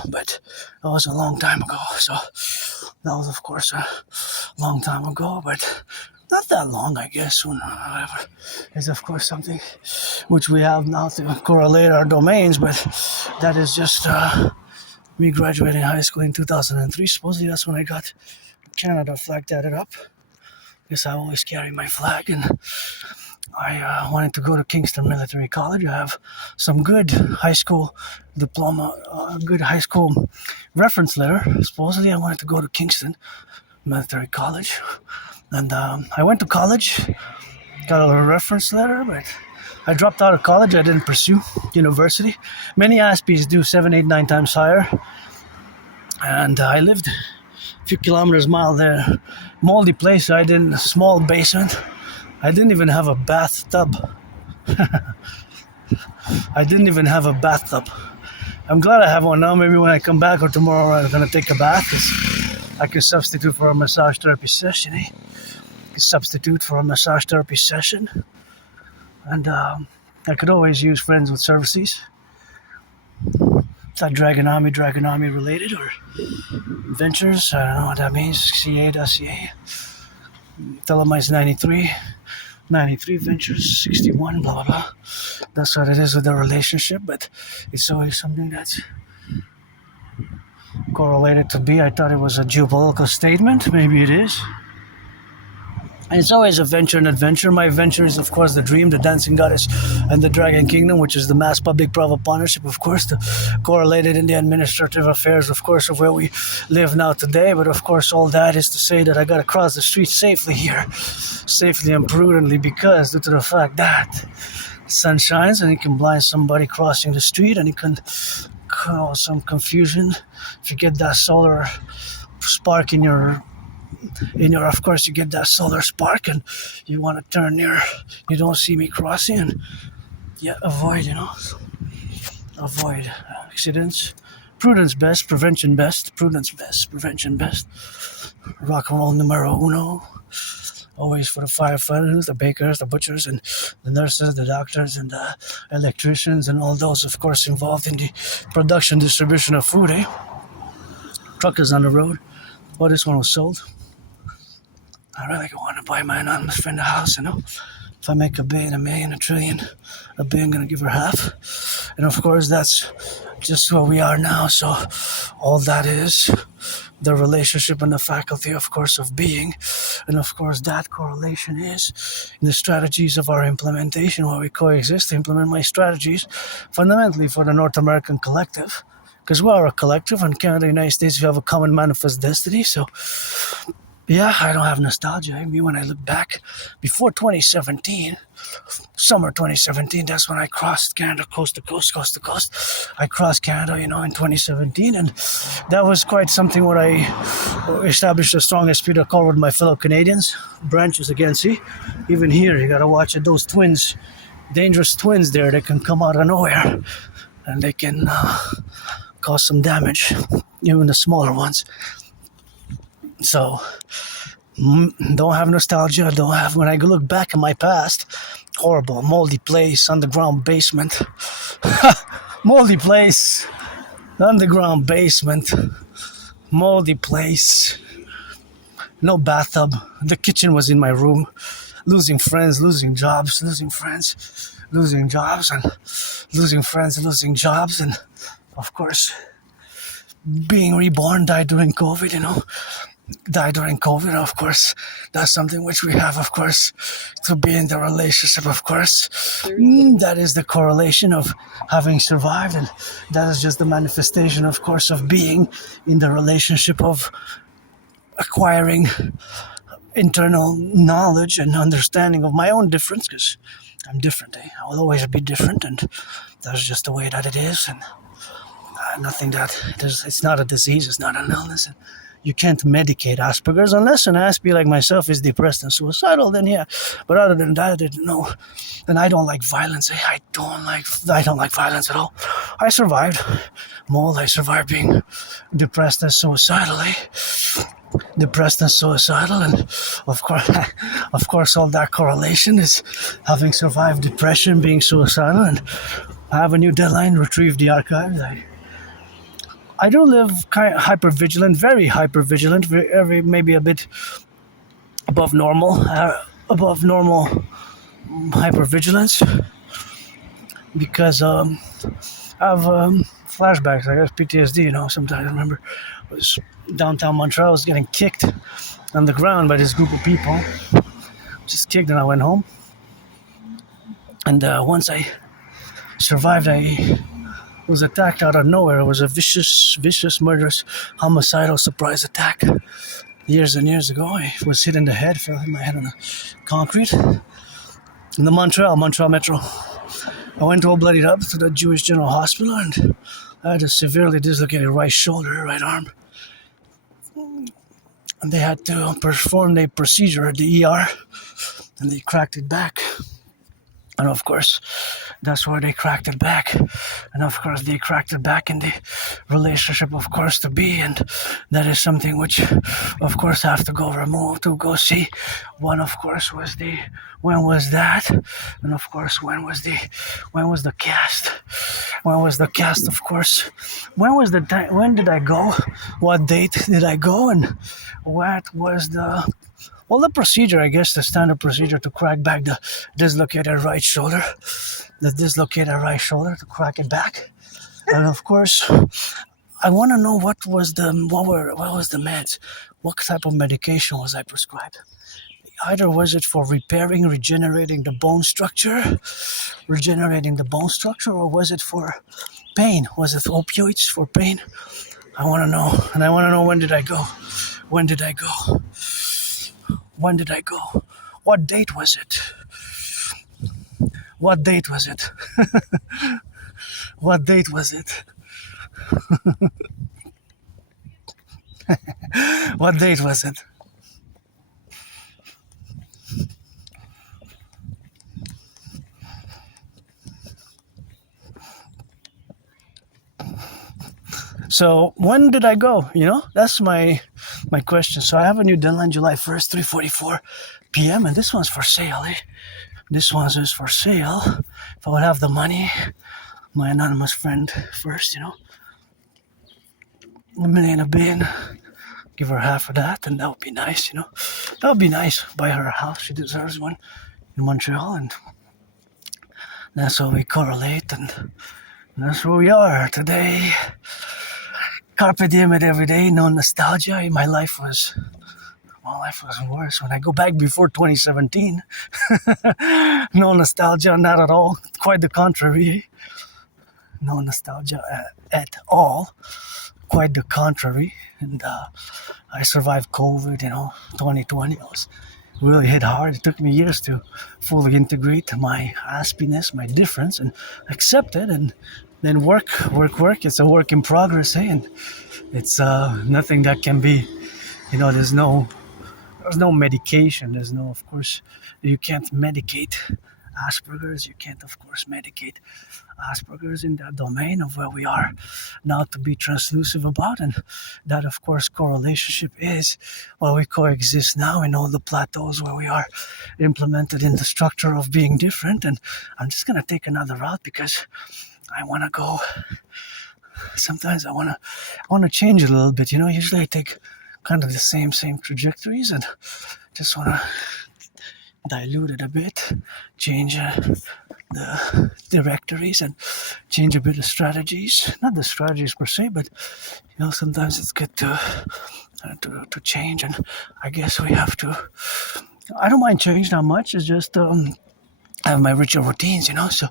but that was a long time ago. So that was, of course, a long time ago, but not that long, I guess. Whatever. It's, of course, something which we have now to correlate our domains, but that is just me graduating high school in 2003. Supposedly that's when I got Canada flag tatted up. Guess I always carry my flag, and I wanted to go to Kingston Military College. I have some good high school diploma, good high school reference letter. Supposedly I wanted to go to Kingston Military College. And I went to college, got a reference letter, but I dropped out of college. I didn't pursue university. Many Aspies do 7, 8, 9 times higher. And I lived a few kilometers mile there. Moldy place. I didn't, small basement. I didn't even have a bathtub. I didn't even have a bathtub. I'm glad I have one now. Maybe when I come back or tomorrow I'm going to take a bath. I can substitute for a massage therapy session. I can substitute for a massage therapy session. And I could always use friends with services. It's like Dragon Army related, or ventures. I don't know what that means. CA.ca. Telemites 93 ventures, 61, blah, blah, blah. That's what it is with the relationship, but it's always something that's correlated to be. I thought it was a geopolitical statement. Maybe it is. It's always a venture and adventure. My venture is, of course, the dream, the dancing goddess, and the dragon kingdom, which is the mass public-private partnership, of course, correlated in the administrative affairs, of course, of where we live now today. But, of course, all that is to say that I got to cross the street safely here, safely and prudently, because due to the fact that the sun shines and it can blind somebody crossing the street, and it can cause some confusion if you get that solar spark in your, of course, you get that solar spark and you want to turn near, you don't see me crossing, and avoid accidents. Prudence best, prevention best, prudence best, prevention best. Rock and roll numero uno. always for the firefighters, the bakers, the butchers, and the nurses, the doctors, and the electricians, and all those, of course, involved in the production, distribution of food, eh? Truckers on the road. Well, this one was sold. I really want to buy my anonymous friend a house, you know? If I make a billion, a million, a trillion, a billion, gonna give her half. And of course, that's just where we are now. So all that is the relationship and the faculty, of course, of being. And of course, that correlation is in the strategies of our implementation, where we coexist to implement my strategies fundamentally for the North American collective. Because we are a collective, and Canada and the United States, we have a common manifest destiny. So yeah, I don't have nostalgia. I mean, when I look back, before 2017, summer 2017, that's when I crossed Canada coast to coast, coast to coast. I crossed Canada, you know, in 2017, and that was quite something where I established a strong esprit de corps with my fellow Canadians. Branches again, see? Even here, you gotta watch it. Those twins, dangerous twins there, they can come out of nowhere, and they can cause some damage, even the smaller ones. So, don't have nostalgia, don't have, when I look back at my past, horrible, moldy place, underground basement, moldy place, underground basement, moldy place, no bathtub, the kitchen was in my room, losing friends, losing jobs, losing friends, losing jobs, and losing friends, losing jobs, and of course, being reborn, died during COVID, you know, died during COVID, of course. That's something which we have, of course, to be in the relationship, of course. That is the correlation of having survived, and that is just the manifestation, of course, of being in the relationship of acquiring internal knowledge and understanding of my own difference, because I'm different, eh? I will always be different, and that's just the way that it is, and nothing that, it's not a disease, it's not an illness, and you can't medicate Asperger's unless an Aspie like myself is depressed and suicidal, then yeah. But other than that, I didn't know. And I don't like violence. I don't like violence at all. I survived. I survived being depressed and suicidal, eh? Depressed and suicidal, and of course, all that correlation is having survived depression, being suicidal, and I have a new deadline, retrieve the archives. I do live kind of hyper-vigilant, very hyper-vigilant, maybe a bit above normal hyper-vigilance, because I have flashbacks, I guess, PTSD, you know, sometimes I remember I was downtown Montreal, I was getting kicked on the ground by this group of people, just kicked, and I went home, and once I survived, I was attacked out of nowhere. It was a vicious, murderous, homicidal surprise attack. Years and years ago, I was hit in the head, fell hit my head on the concrete in the Montreal Metro. I went all bloodied up to the Jewish General Hospital, and I had a severely dislocated right shoulder, right arm. And they had to perform a procedure at the ER, and they cracked it back. And of course, that's where they cracked it back. And of course, they cracked it back in the relationship, of course, to be. And that is something which, of course, I have to go see. One, of course, when was that? And of course, when was the cast? When was the cast, of course? When did I go? What date did I go? And what was the procedure, I guess, the standard procedure to crack back the dislocated right shoulder, to crack it back. And of course, I want to know what was the meds, what type of medication was I prescribed. Either was it for regenerating the bone structure, or was it for pain? Was it opioids for pain? I want to know, and I want to know when did I go? What date was it? What date was it? What date was it? What date was it? So when did I go? You know, that's my question. So I have a new deadline, July 1st, 3:44 p.m. and this one's for sale. This one is for sale. If I would have the money, my anonymous friend first, $1 million a bin. Give her half of that, and that would be nice, That would be nice. Buy her a house. She deserves one in Montreal, and that's how we correlate, and that's where we are today. Carpe diem it every day. No nostalgia. My life was worse. When I go back before 2017, no nostalgia, not at all. Quite the contrary. No nostalgia at all. Quite the contrary. And I survived COVID, 2020. It was really hit hard. It took me years to fully integrate my Aspiness, my difference, and accept it, and then work. It's a work in progress, and it's nothing that can be, there's no medication. There's no, of course, you can't medicate Asperger's. You can't, of course, medicate Asperger's in that domain of where we are now to be translusive about. And that, of course, correlationship is where we coexist now in all the plateaus where we are implemented in the structure of being different. And I'm just going to take another route because I want to go. Sometimes I want to change it a little bit. Usually I take kind of the same trajectories and just want to dilute it a bit, change the directories and change a bit of strategies. Not the strategies per se, but sometimes it's good to change, and I guess we have to. I don't mind change that much. It's just I have my ritual routines, so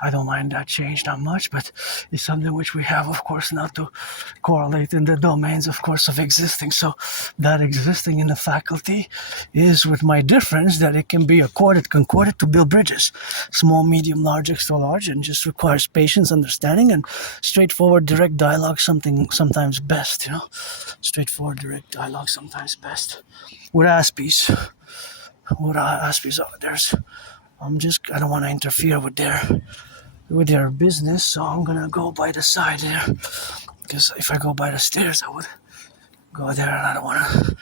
I don't mind that change that much, but it's something which we have, of course, now to correlate in the domains, of course, of existing. So that existing in the faculty is with my difference that it can be accorded, concorded to build bridges. Small, medium, large, extra large, and just requires patience, understanding, and straightforward, direct dialogue, sometimes best, Straightforward, direct dialogue, sometimes best. With Aspies. I don't want to interfere with their business, so I'm gonna go by the side there. Because if I go by the stairs, I would go there, and I don't want to,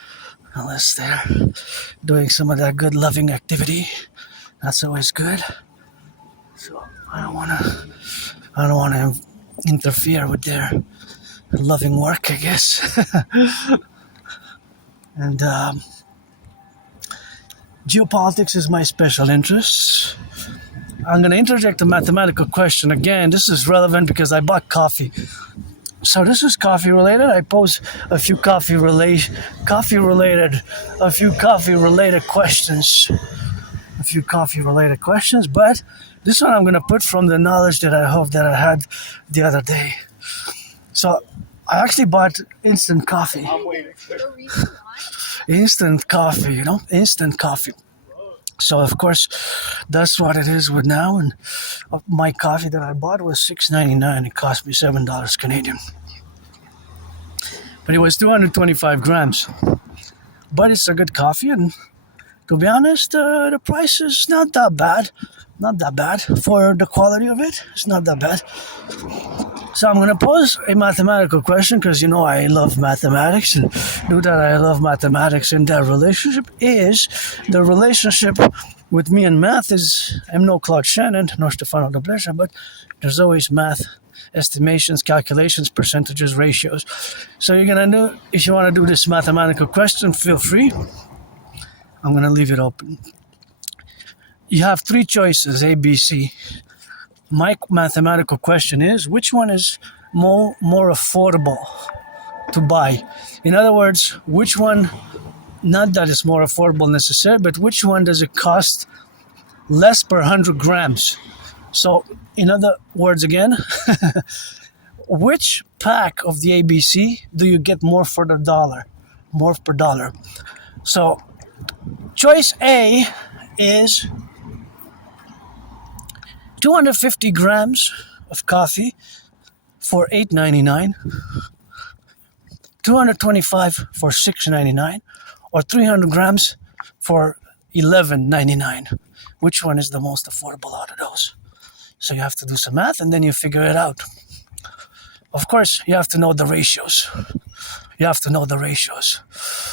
unless they're doing some of that good loving activity. That's always good. So I don't want to interfere with their loving work, I guess. And geopolitics is my special interest. I'm going to interject a mathematical question again. This is relevant because I bought coffee. So this is coffee related. I pose a few coffee related questions. But this one I'm going to put from the knowledge that I hope that I had the other day. So I actually bought instant coffee. No reason why? Instant coffee. So of course, that's what it is with now. And my coffee that I bought was $6.99. It cost me $7 Canadian. But it was 225 grams. But it's a good coffee, and to be honest, the price is not that bad. Not that bad for the quality of it. It's not that bad. So I'm going to pose a mathematical question because, I love mathematics, and due that I love mathematics, and that relationship is the relationship with me and math is I'm no Claude Shannon nor Stefano de Blesa, but there's always math, estimations, calculations, percentages, ratios. So you're going to do, if you want to do this mathematical question, feel free. I'm going to leave it open. You have three choices, A, B, C. My mathematical question is, which one is more affordable to buy? In other words, which one, not that it's more affordable necessarily, but which one does it cost less per 100 grams? So, in other words again, which pack of the ABC do you get more for the dollar? More per dollar. So, choice A is 250 grams of coffee for $8.99, 225 for $6.99, or 300 grams for $11.99. Which one is the most affordable out of those? So you have to do some math and then you figure it out. Of course, you have to know the ratios. you have to know the ratios.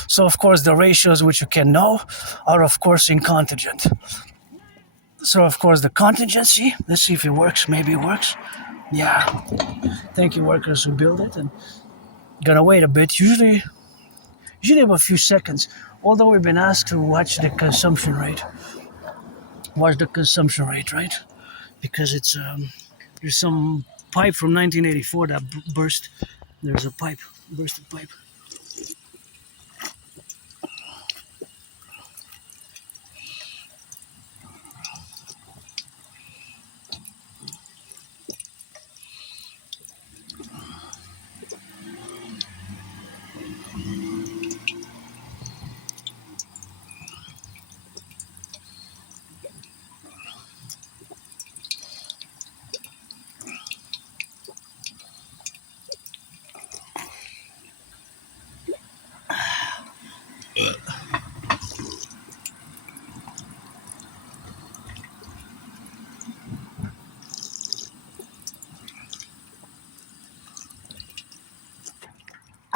So of course the ratios which you can know are of course in contingent. So of course the contingency, let's see if it works, maybe it works. Yeah, thank you workers who build it, and gonna wait a bit, usually about a few seconds, although we've been asked to watch the consumption rate. Watch the consumption rate, right? Because it's there's some pipe from 1984 that burst. There's a pipe, bursted pipe.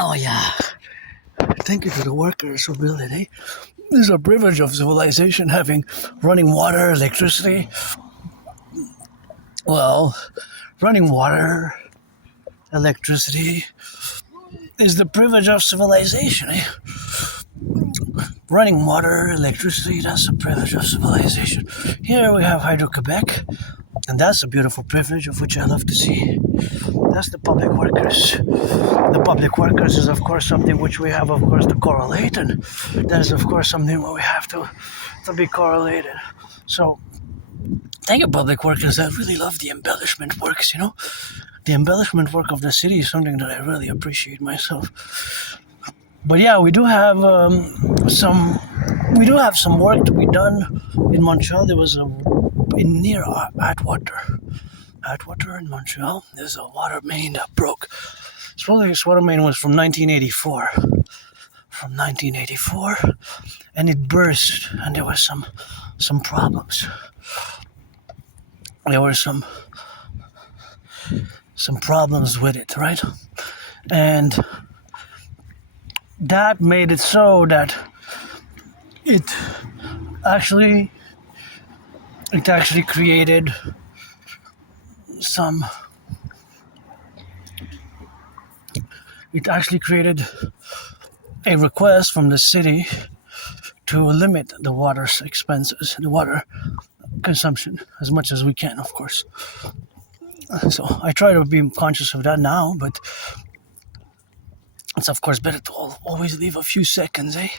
Oh yeah, thank you to the workers who built it, eh? This is a privilege of civilization, having running water, electricity. Well, running water, electricity is the privilege of civilization, eh? Running water, electricity, that's the privilege of civilization. Here we have Hydro-Quebec, and that's a beautiful privilege of which I love to see. That's the public workers. The public workers is of course something which we have of course to correlate, and that is of course something where we have to be correlated. So thank you public workers, I really love the embellishment works, you know. The embellishment work of the city is something that I really appreciate myself. But yeah, we do have some work to be done in Montreal. There was near Atwater in Montreal. There's a water main that broke. Supposedly this water main was from 1984. And it burst, and there were some problems. There were some problems with it, right? And that made it so that it actually created a request from the city to limit the water expenses, the water consumption as much as we can, of course. So I try to be conscious of that now, but it's of course better to always leave a few seconds, eh?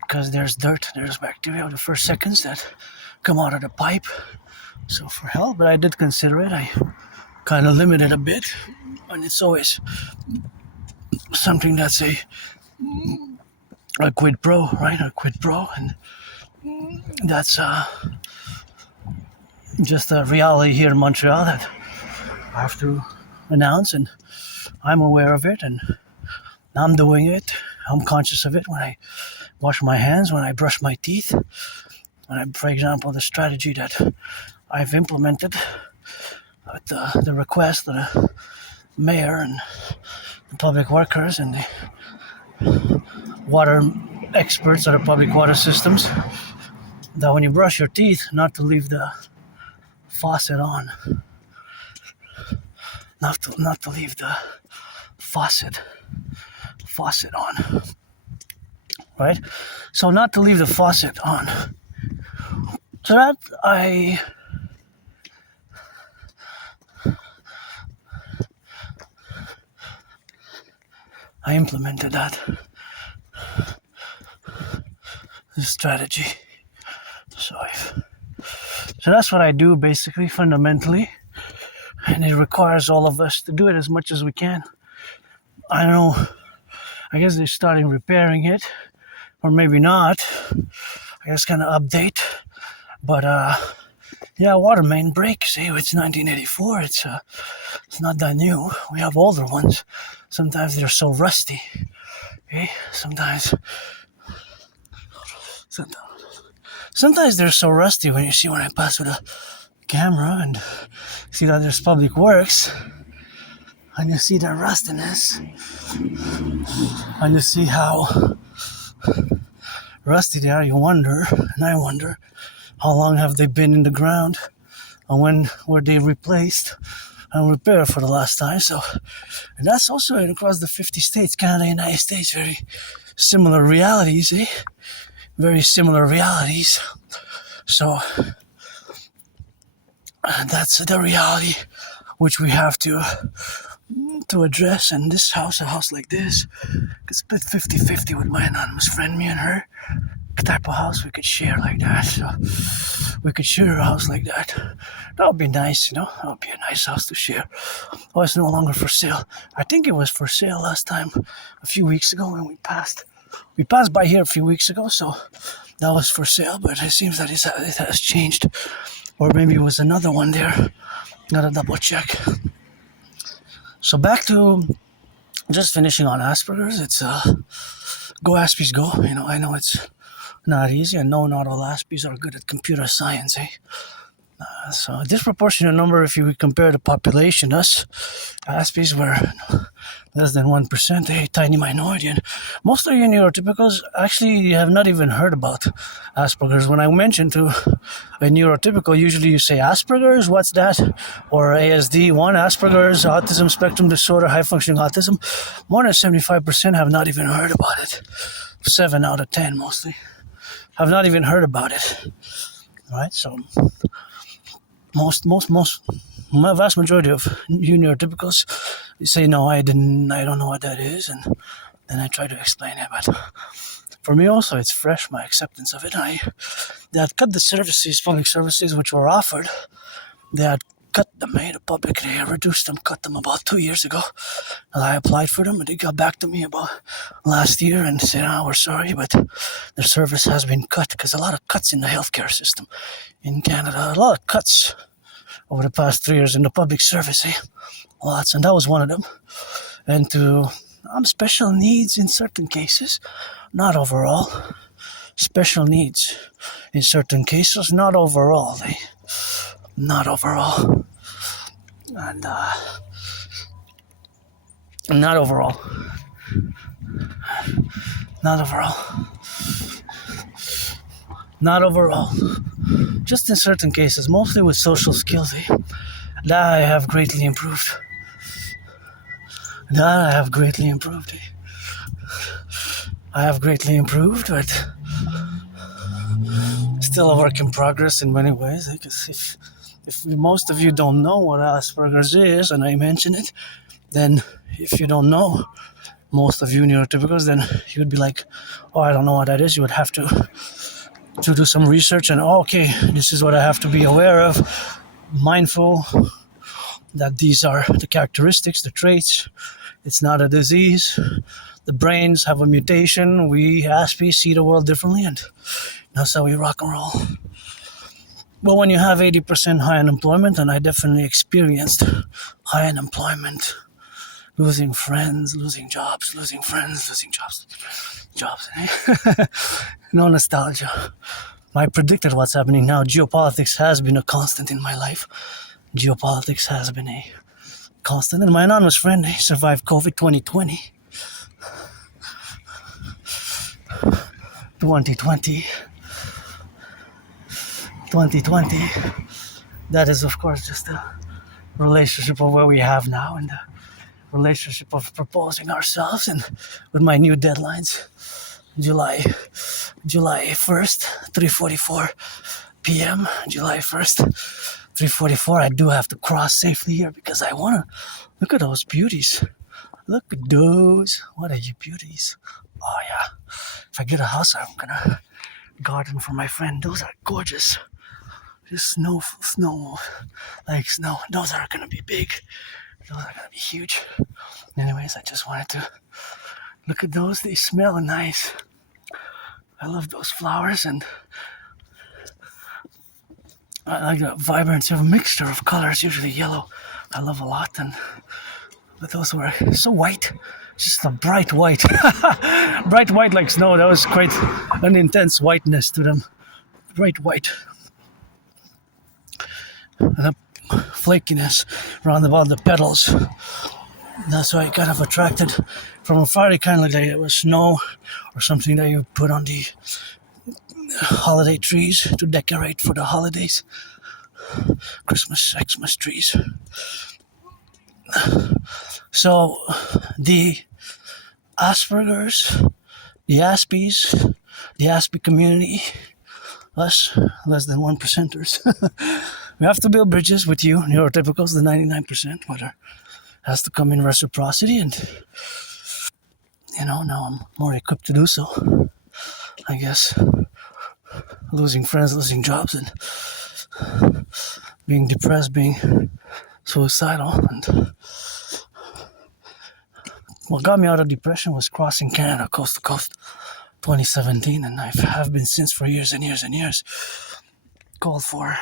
Because there's dirt, there's bacteria the first seconds that come out of the pipe. So for help, but I did consider it. I kind of limited a bit, and it's always something that's a quid pro, right? A quid pro, and that's just a reality here in Montreal that I have to announce, and I'm aware of it, and I'm doing it. I'm conscious of it when I wash my hands, when I brush my teeth. For example, the strategy that I've implemented with the request of the mayor and the public workers and the water experts of the public water systems, that when you brush your teeth, not to leave the faucet on. Not to leave the faucet on. Right? So not to leave the faucet on. So that I implemented that strategy. So that's what I do basically, fundamentally, and it requires all of us to do it as much as we can. I don't know, I guess they're starting repairing it, or maybe not. I guess kind of update, but yeah, water main breaks. Hey, it's 1984. It's not that new. We have older ones. Sometimes they're so rusty. Okay, sometimes they're so rusty when I pass with a camera and see that there's public works. and you see their rustiness, and you see how rusty they are, you wonder, and I wonder, how long have they been in the ground, and when were they replaced and repaired for the last time. So, and that's also across the 50 states, Canada, United States, very similar realities, very similar realities. So that's the reality which we have to address. And this house, a house like this, could split 50-50 with my anonymous friend, me and her. The type of house we could share like that. So we could share a house like that. That would be nice, That would be a nice house to share. Oh, it's no longer for sale. I think it was for sale last time, a few weeks ago when we passed. We passed by here a few weeks ago, so that was for sale. But it seems that it has changed, or maybe it was another one there. Gotta double check. So back to just finishing on Asperger's. It's go Aspies go. I know it's not easy. I know not all Aspies are good at computer science, So a disproportionate number, if you compare the population, us Aspies were less than 1%, a tiny minority. And most of you neurotypicals actually have not even heard about Asperger's. When I mention to a neurotypical, usually you say Asperger's, what's that? Or ASD1, Asperger's, autism spectrum disorder, high functioning autism. More than 75% have not even heard about it. 7 out of 10 mostly have not even heard about it. Right? So my vast majority of neurotypicals say, no, I don't know what that is, and then I try to explain it. But for me also, it's fresh, my acceptance of it. They had cut the services, public services, which were offered. They had cut them, the public, they reduced them, cut them about 2 years ago. And I applied for them, and they got back to me about last year and said, we're sorry, but their service has been cut, because a lot of cuts in the healthcare system in Canada, a lot of cuts over the past 3 years in the public service, lots, and that was one of them. And to special needs in certain cases, not overall. Special needs in certain cases, not overall, not overall. And not overall. Not overall. Not overall. Just in certain cases, mostly with social skills, that I have greatly improved. I have greatly improved, but still a work in progress in many ways. Because if most of you don't know what Asperger's is, and I mention it, then if you don't know, most of you neurotypicals, then you would be like, I don't know what that is. You would have to do some research and, okay, this is what I have to be aware of, mindful that these are the characteristics, the traits. It's not a disease. The brains have a mutation. We Aspie see the world differently, and that's how we rock and roll. But when you have 80% high unemployment, and I definitely experienced high unemployment, losing friends, losing jobs, losing friends, losing jobs. No nostalgia. I predicted what's happening now. Geopolitics has been a constant in my life. Geopolitics has been a constant. And my anonymous friend, he survived COVID 2020. 2020. That is, of course, just a relationship of where we have now, and the relationship of proposing ourselves, and with my new deadlines. July 1st, 3:44 p.m. July 1st, 3:44. I do have to cross safely here because I want to look at those beauties. Look at those. What are you beauties? Oh, yeah. If I get a house, I'm going to garden for my friend. Those are gorgeous. Just snow, like snow. Those are going to be big. Those are going to be huge. Anyways, I just wanted to look at those. They smell nice. I love those flowers, and I like the vibrancy of a mixture of colors, usually yellow. I love a lot, but those were so white. Just a bright white. Bright white like snow. That was quite an intense whiteness to them. Bright white. And a flakiness around about the petals. That's why it kind of attracted from afar. It kind of looked like it was snow or something that you put on the holiday trees to decorate for the holidays. Christmas, Xmas trees. So the Aspergers, the Aspies, the Aspie community, us, less than 1%ers. We have to build bridges with you, neurotypicals, the 99%, but it has to come in reciprocity, and now I'm more equipped to do so. I guess losing friends, losing jobs, and being depressed, being suicidal, and what got me out of depression was crossing Canada coast to coast, 2017, and I have been since for years and years and years. Called for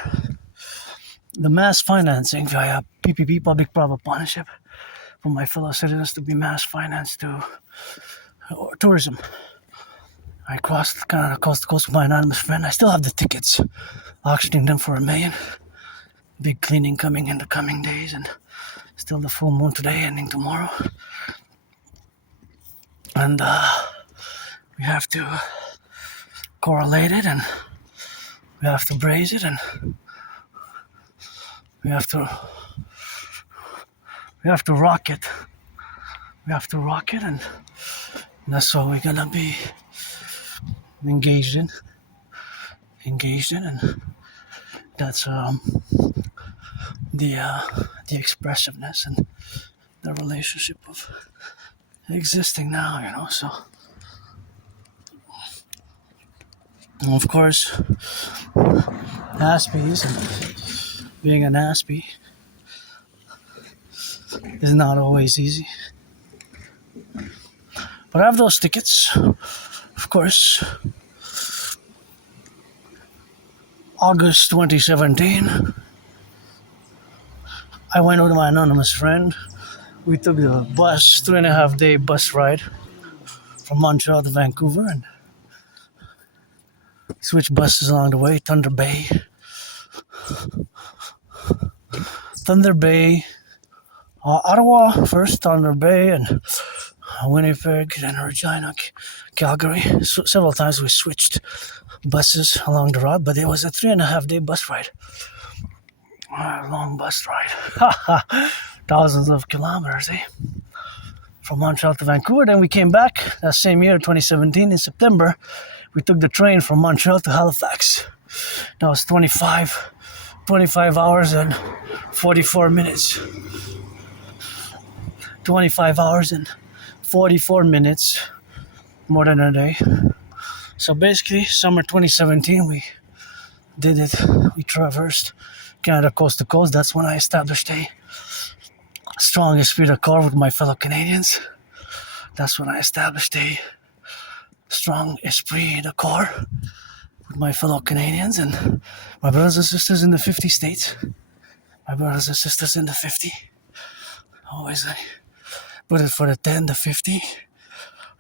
the mass financing via PPP, public-private partnership, for my fellow citizens to be mass financed to tourism. I crossed Canada coast to coast with my anonymous friend. I still have the tickets, auctioning them for $1 million. Big cleaning coming in the coming days, and still the full moon today, ending tomorrow. And we have to correlate it, and we have to braze it, and we have to rock it. We have to rock it, and that's what we're gonna be engaged in, and that's the expressiveness and the relationship of existing now, so. And of course, Aspies and being an Aspie is not always easy. But I have those tickets, of course. August 2017, I went with my anonymous friend. We took the bus, 3.5-day bus ride from Montreal to Vancouver, and switched buses along the way. Thunder Bay, Ottawa first, Thunder Bay, and Winnipeg, then Regina, Calgary. So several times we switched buses along the route, but it was a 3.5-day bus ride. A long bus ride. Thousands of kilometers, from Montreal to Vancouver. Then we came back that same year, 2017, in September. We took the train from Montreal to Halifax. That was 25 hours and 44 minutes. 25 hours and 44 minutes, more than a day. So basically, summer 2017, we did it. We traversed Canada coast to coast. That's when I established a strong esprit de corps with my fellow Canadians. That's when I established a strong esprit de corps with my fellow Canadians and my brothers and sisters in the 50 states. My brothers and sisters in the 50. Always I put it for the 10, the 50,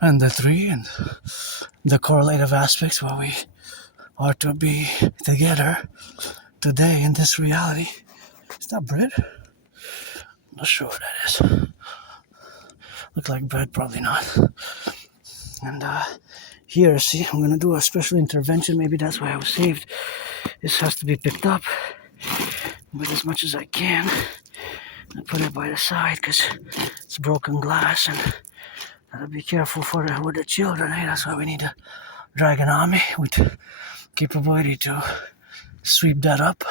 and the 3, and the correlative aspects where we are to be together today in this reality. Is that bread? I'm not sure what that is. Look like bread, probably not. And here, see, I'm gonna do a special intervention. Maybe that's why I was saved. This has to be picked up with as much as I can. I put it by the side because it's broken glass, and gotta be careful with the children. That's why we need a dragon army with capability to sweep that up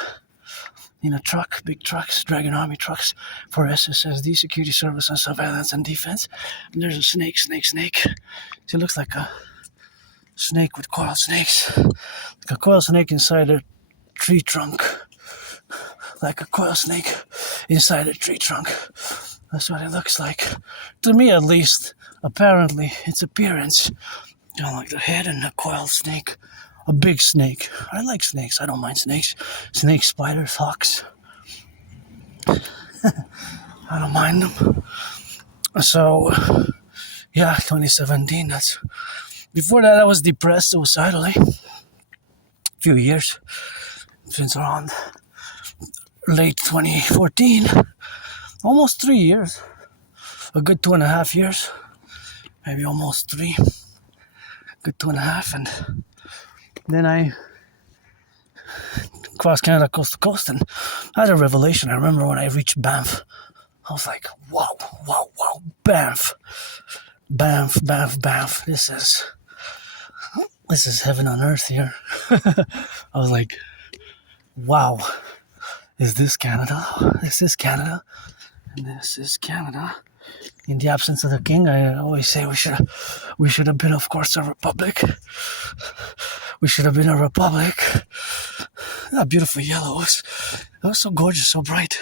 in a truck, big trucks, dragon army trucks for SSSD, security service and surveillance and defense. And there's a snake. It looks like a snake with coiled snakes, like a coiled snake inside a tree trunk. Like a coil snake inside a tree trunk. That's what it looks like. To me, at least, apparently, its appearance. Like the head and a coiled snake. A big snake. I like snakes. I don't mind snakes. Snakes, spiders, hawks. I don't mind them. So, yeah, 2017, that's... Before that, I was depressed suicidally. A few years. Since around late 2014, almost 3 years. a good 2.5 years, maybe almost 3, good 2.5, and then I crossed Canada coast to coast, and I had a revelation. I remember when I reached Banff, I was like, wow, Banff, this is heaven on earth here. I was like, wow, is this Canada? This is Canada, and this is Canada. In the absence of the king, I always say we should have been, of course, a republic. We should have been a republic. That beautiful yellow. It was so gorgeous, so bright.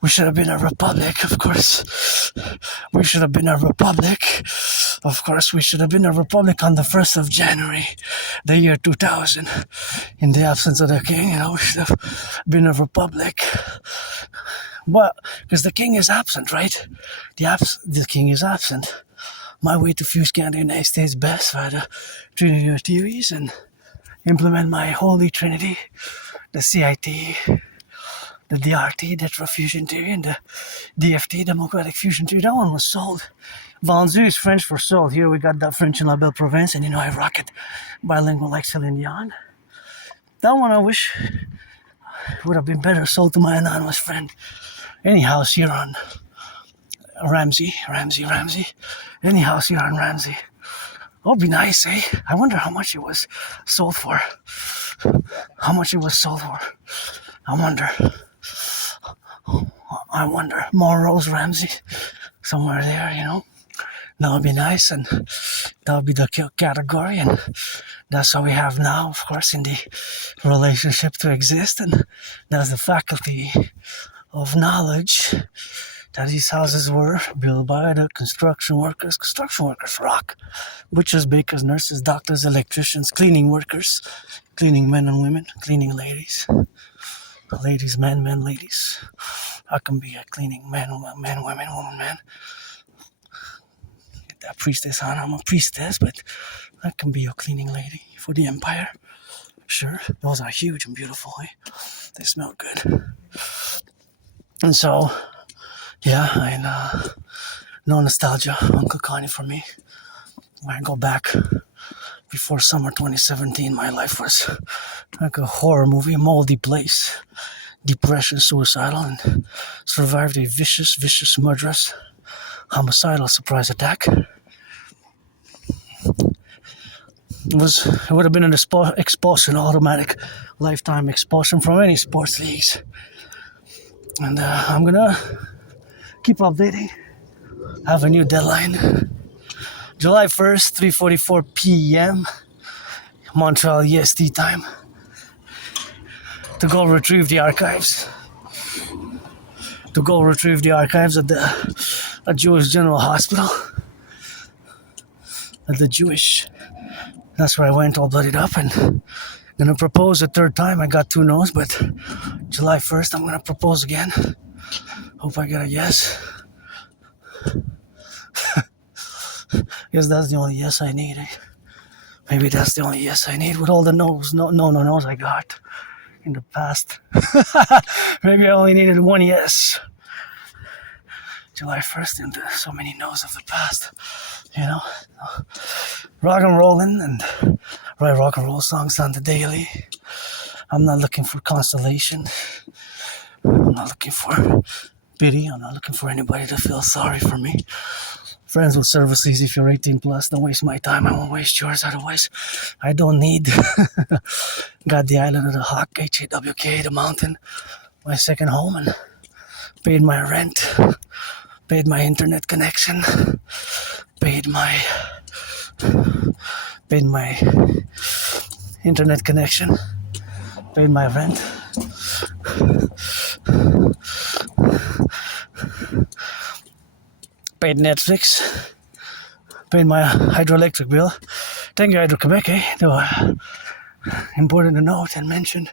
We should have been a republic, of course. We should have been a republic. Of course, we should have been a republic on the 1st of January, the year 2000. In the absence of the king, we should have been a republic. Well, because the king is absent, right? The king is absent. My way to fuse Canada and the United States best via the Trinity of theories and implement my holy trinity, the CIT, the DRT, the fusion theory, and the DFT, democratic fusion theory. That one was sold. Vendu is French for sold. Here we got that French in La Belle Province, and I rock it bilingual like Celine Dion. That one I wish would have been better sold to my anonymous friend. Any house here on Ramsey. Any house here on Ramsey. That would be nice, eh? I wonder how much it was sold for. I wonder. Melrose, Ramsey. Somewhere there, That would be nice, and that would be the category, and that's what we have now, of course, in the relationship to exist, and that's the faculty of knowledge that these houses were built by the construction workers. Construction workers rock. Butchers, bakers, nurses, doctors, electricians, cleaning workers, cleaning men and women, cleaning ladies. Ladies, men, ladies. I can be a cleaning man, woman, man. Get that priestess on. I'm a priestess, but I can be a cleaning lady for the empire. Sure. Those are huge and beautiful, eh? They smell good. And so, no nostalgia, Uncle Connie for me. When I go back before summer 2017, my life was like a horror movie, a moldy place. Depression, suicidal, and survived a vicious, murderous, homicidal surprise attack. It would have been an expulsion, automatic lifetime expulsion from any sports leagues. And I'm gonna keep updating. I have a new deadline. July 1st, 3:44 p.m. Montreal EST time. To go retrieve the archives. At the Jewish General Hospital. That's where I went all bloodied up, and gonna propose a third time. I got 2 no's, but July 1st I'm gonna propose again. Hope I get a yes. Guess that's the only yes I need. Maybe that's the only yes I need with all the no's I got in the past. Maybe I only needed 1 yes. July 1st and so many no's of the past. Rock and rolling and write rock and roll songs on the daily. I'm not looking for consolation. I'm not looking for pity. I'm not looking for anybody to feel sorry for me. Friends with services, if you're 18 plus, don't waste my time. I won't waste yours. Otherwise, I don't need. Got the island of the Hawk, H-A-W-K, the mountain, my second home, and paid my rent, paid my internet connection, paid my internet connection, paid my rent. Paid Netflix, paid my hydroelectric bill. Thank you, Hydro-Quebec, Though important to note and mention,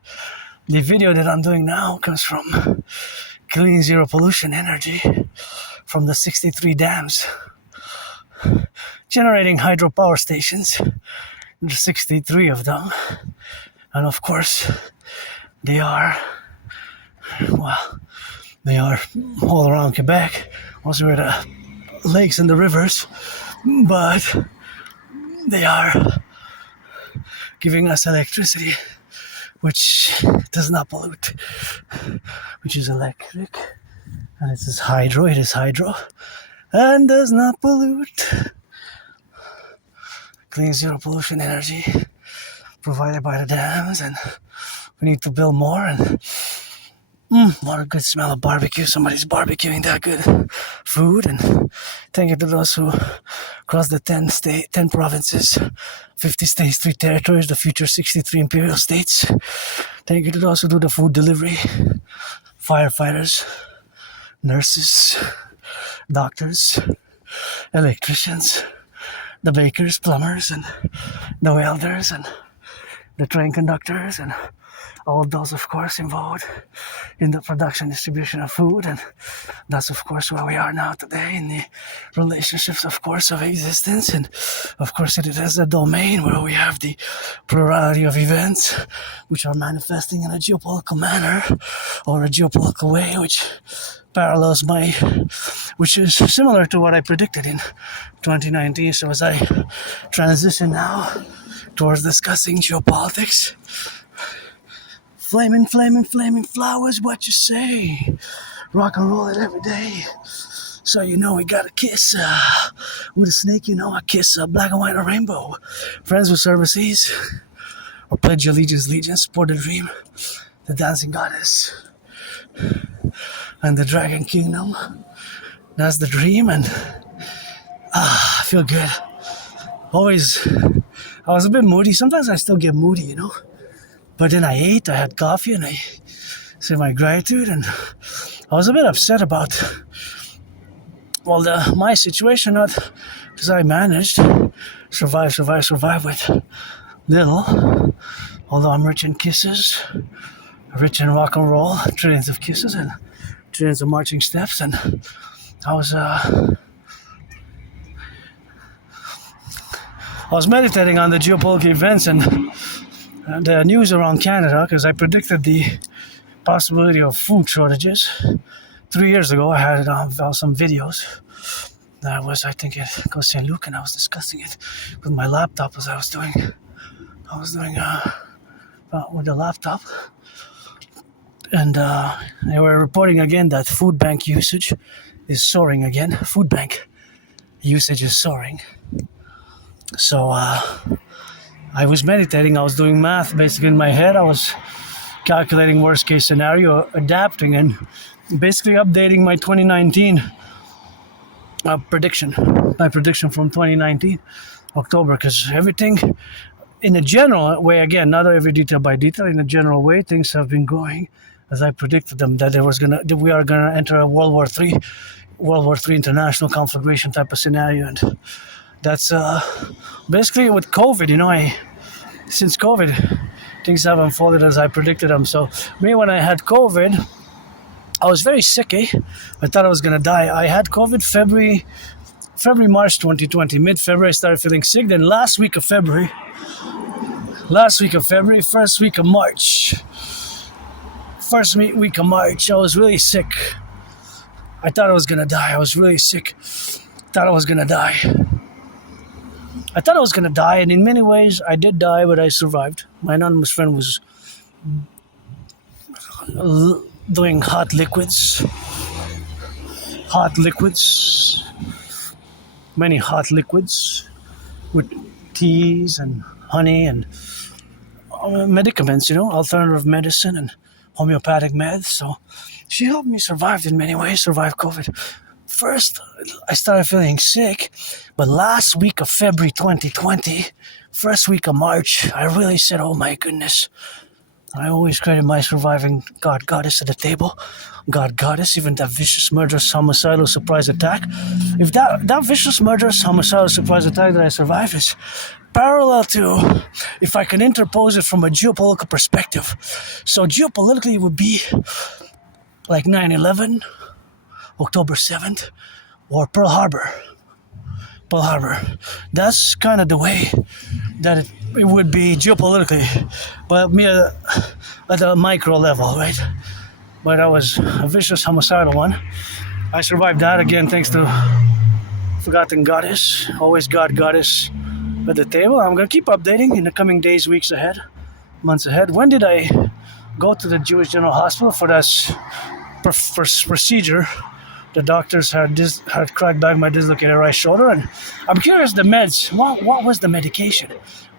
the video that I'm doing now comes from clean zero pollution energy from the 63 dams generating hydropower stations. There's 63 of them, and of course they are all around Quebec. Also, we're the lakes and the rivers, but they are giving us electricity, which does not pollute, which is electric, and it is hydro, and does not pollute. Clean zero pollution energy provided by the dams, and we need to build more. And what a good smell of barbecue. Somebody's barbecuing that good food. And thank you to those who crossed the 10 provinces, 50 states, 3 territories, the future 63 imperial states. Thank you to those who do the food delivery, firefighters, nurses, doctors, electricians, the bakers, plumbers, and the welders, and the train conductors, and all those, of course, involved in the production, distribution of food. And that's, of course, where we are now today, in the relationships, of course, of existence. And, of course, it is a domain where we have the plurality of events which are manifesting in a geopolitical manner, or a geopolitical way, which parallels which is similar to what I predicted in 2019. So as I transition now towards discussing geopolitics, flaming flowers, what you say? Rock and roll it every day. So you know we got a kiss with a snake, you know, a kiss, black and white or rainbow. Friends with services, or pledge allegiance, support the dream, the dancing goddess, and the dragon kingdom. That's the dream, and I feel good. Always, I was a bit moody. Sometimes I still get moody, you know. But then I ate, I had coffee, and I said my gratitude, and I was a bit upset about, my situation, not because I managed survive with little, although I'm rich in kisses, rich in rock and roll, trillions of kisses and trillions of marching steps, and I was meditating on the geopolitical events and the news around Canada, because I predicted the possibility of food shortages. 3 years ago, I had it on some videos. I think it goes St. Luke, and I was discussing it with my laptop as I was doing with the laptop. And they were reporting again that food bank usage is soaring again. Food bank usage is soaring. So I was meditating, I was doing math basically in my head. I was calculating worst case scenario, adapting, and basically updating my 2019 prediction. My prediction from 2019, October, because everything in a general way, again, not every detail by detail, in a general way, things have been going as I predicted them, that we are gonna enter a World War III international conflagration type of scenario. And that's basically with COVID, you know, since COVID, things have unfolded as I predicted them. So me, when I had COVID, I was very sick, I thought I was gonna die. I had COVID March 2020. Mid-February I started feeling sick. Then last week of February, first week of March, I was really sick. I thought I was gonna die. I was really sick. Thought I was gonna die. And in many ways I did die, but I survived. My anonymous friend was doing hot liquids, many hot liquids with teas and honey and medicaments, you know, alternative medicine and homeopathic meds. So she helped me survive in many ways, survive COVID. First, I started feeling sick, but last week of February 2020, first week of March, I really said, oh my goodness. I always credit my surviving God Goddess at the table. God Goddess, even that vicious, murderous, homicidal surprise attack. If that vicious, murderous, homicidal surprise attack that I survived is parallel to, if I can interpose it from a geopolitical perspective. So geopolitically it would be like 9/11, October 7th, or Pearl Harbor. That's kind of the way that it would be geopolitically, but me at a micro level, right? But I was a vicious, homicidal one. I survived that again thanks to forgotten goddess. Always God, goddess at the table. I'm gonna keep updating in the coming days, weeks ahead, months ahead. When did I go to the Jewish General Hospital for that procedure? The doctors had cracked back my dislocated right shoulder, and I'm curious the meds. What was the medication?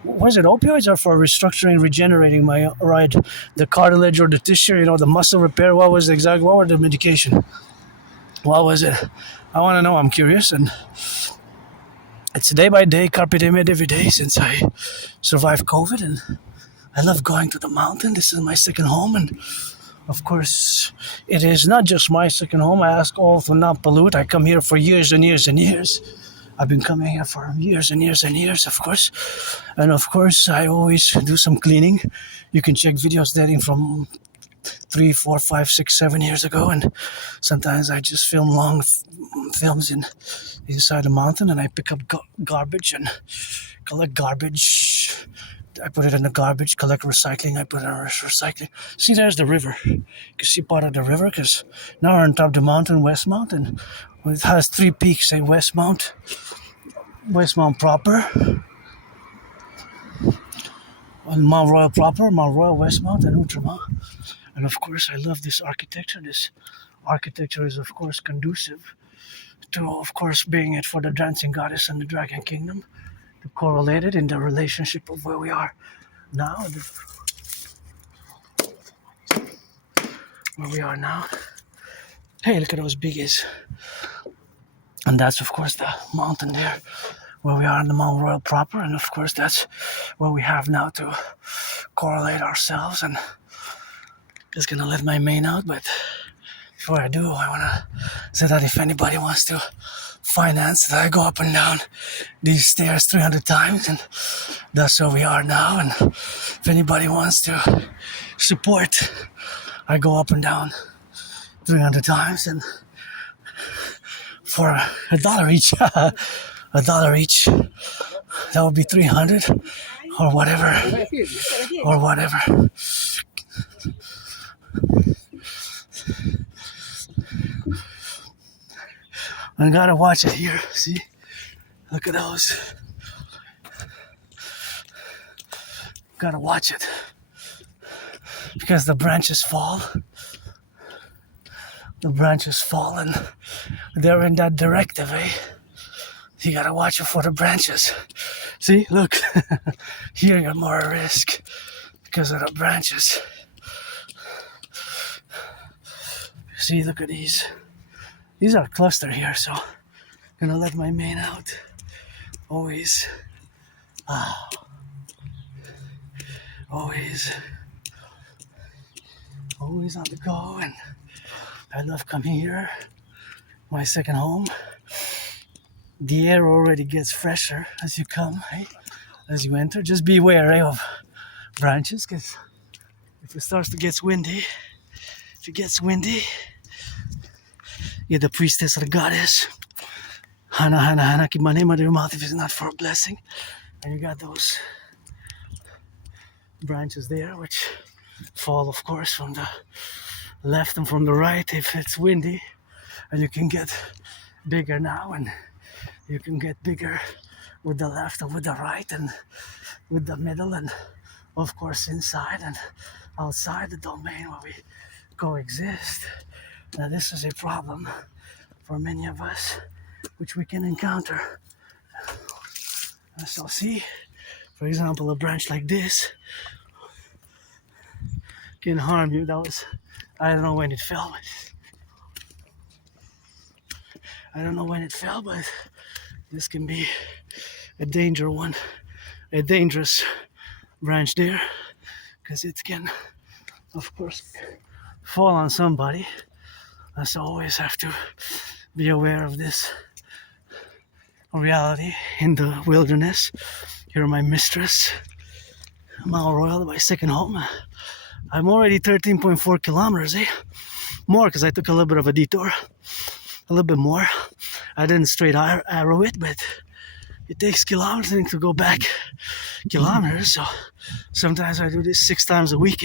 Was it opioids or for restructuring, regenerating my right, the cartilage or the tissue, the muscle repair? What was what were the medication? What was it? I want to know. I'm curious, and it's day by day, carpe diem every day since I survived COVID, and I love going to the mountain. This is my second home, and of course, it is not just my second home. I ask all to not pollute. I come here for years and years and years. I've been coming here for years and years and years, of course. And of course, I always do some cleaning. You can check videos dating from 3, 4, 5, 6, 7 years ago. And sometimes I just film long films inside the mountain, and I pick up garbage and collect garbage. I put it in the garbage, collect recycling, I put it in recycling. See, there's the river. You can see part of the river because now we're on top of the mountain, Westmount, and it has 3 peaks, Westmount proper, and Mount Royal proper, Mount Royal, Westmount, and Outremont. And of course, I love this architecture. This architecture is, of course, conducive to, of course, being it for the dancing goddess and the dragon kingdom. Correlated in the relationship of where we are now, Hey, look at those biggies. And that's, of course, the mountain there where we are in the Mount Royal proper, and of course that's where we have now to correlate ourselves. And just gonna let my mane out, but before I do, I wanna say that if anybody wants to finance that I go up and down these stairs 300 times, and that's where we are now. And if anybody wants to support, I go up and down 300 times, and for $1 each, $1 each, that would be 300 or whatever. I gotta watch it here. See? Look at those. Gotta watch it. Because the branches fall. The branches fall, and they're in that directive, eh? You gotta watch it for the branches. See? Look. Here you're more at risk because of the branches. See, look at these. These are clustered here, so I'm gonna let my mane out. Always. Always on the go, and I love coming here. My second home. The air already gets fresher as you come, right? As you enter. Just beware of branches, because if it starts to get windy, you're the priestess or the goddess. Hana, keep my name out of your mouth if it's not for a blessing. And you got those branches there, which fall, of course, from the left and from the right if it's windy. And you can get bigger now, and you can get bigger with the left and with the right and with the middle, and of course inside and outside the domain where we coexist. Now this is a problem for many of us, which we can encounter. So see, for example, a branch like this can harm you. I don't know when it fell, but this can be a dangerous branch there, because it can, of course, fall on somebody. So always have to be aware of this reality in the wilderness. You're my mistress, Mount Royal, my second home. I'm already 13.4 kilometers, more, because I took a little bit of a detour, a little bit more. I didn't straight arrow it, but it takes kilometers to go back kilometers. So sometimes I do this 6 times a week.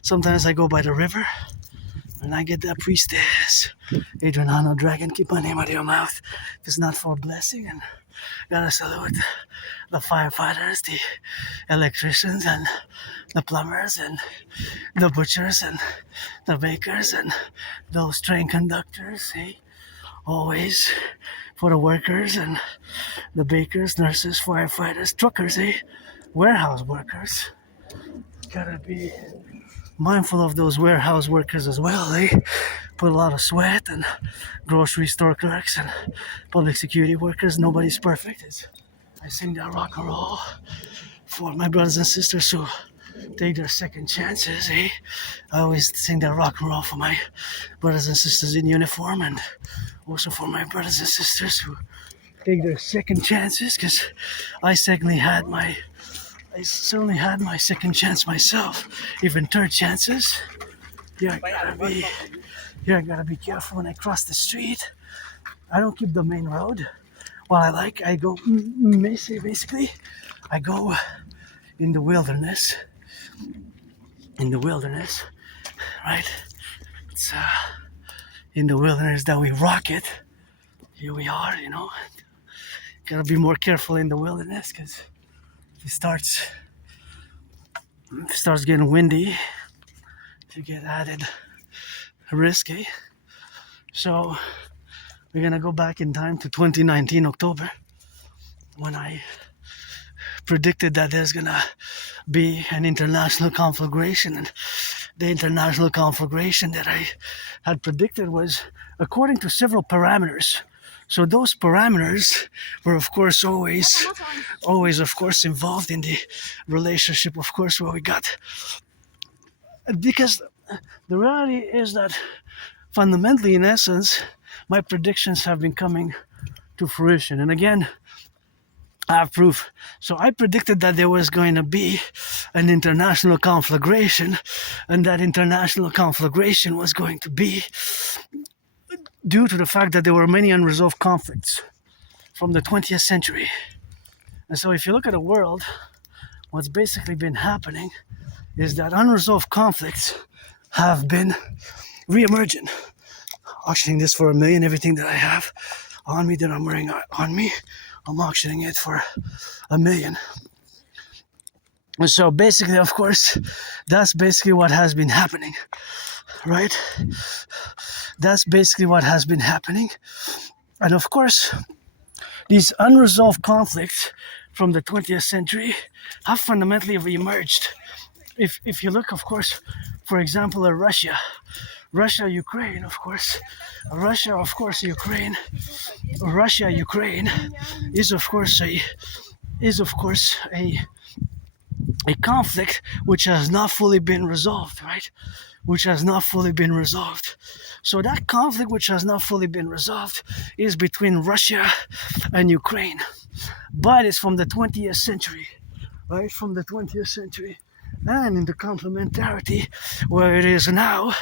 Sometimes I go by the river. And I get that priestess, Adriano Dragon, keep my name out of your mouth. If it's not for a blessing. And gotta salute the firefighters, the electricians, and the plumbers, and the butchers, and the bakers, and those train conductors, hey? Always for the workers, and the bakers, nurses, firefighters, truckers, eh? Warehouse workers. Gotta be mindful of those warehouse workers as well, eh? Put a lot of sweat, and grocery store clerks and public security workers. Nobody's perfect. I sing that rock and roll for my brothers and sisters who take their second chances, eh? I always sing that rock and roll for my brothers and sisters in uniform, and also for my brothers and sisters who take their second chances, because I certainly had my second chance myself, even third chances. I gotta be careful when I cross the street. I don't keep the main road. I go basically. I go in the wilderness. Right? It's in the wilderness that we rock it. Here we are, Gotta be more careful in the wilderness, because it starts getting windy. You get added risky. So we're gonna go back in time to 2019 October, when I predicted that there's gonna be an international conflagration, and the international conflagration that I had predicted was according to several parameters. So those parameters were, of course, always, of course, involved in the relationship, of course, where we got. Because the reality is that fundamentally, in essence, my predictions have been coming to fruition. And again, I have proof. So I predicted that there was going to be an international conflagration, and that international conflagration was going to be due to the fact that there were many unresolved conflicts from the 20th century. And so if you look at the world, what's basically been happening is that unresolved conflicts have been re-emerging. Auctioning this for $1 million, everything that I have on me, that I'm wearing on me, I'm auctioning it for $1 million. And so basically, of course, that's basically what has been happening, right? That's basically what has been happening. And of course, these unresolved conflicts from the 20th century have fundamentally re-emerged. If you look, of course, for example, at Russia, Ukraine, of course, Ukraine is of course a conflict which has not fully been resolved, right? Which has not fully been resolved. So that conflict which has not fully been resolved is between Russia and Ukraine. But it's from the 20th century, right? From the 20th century. And in the complementarity where it is now,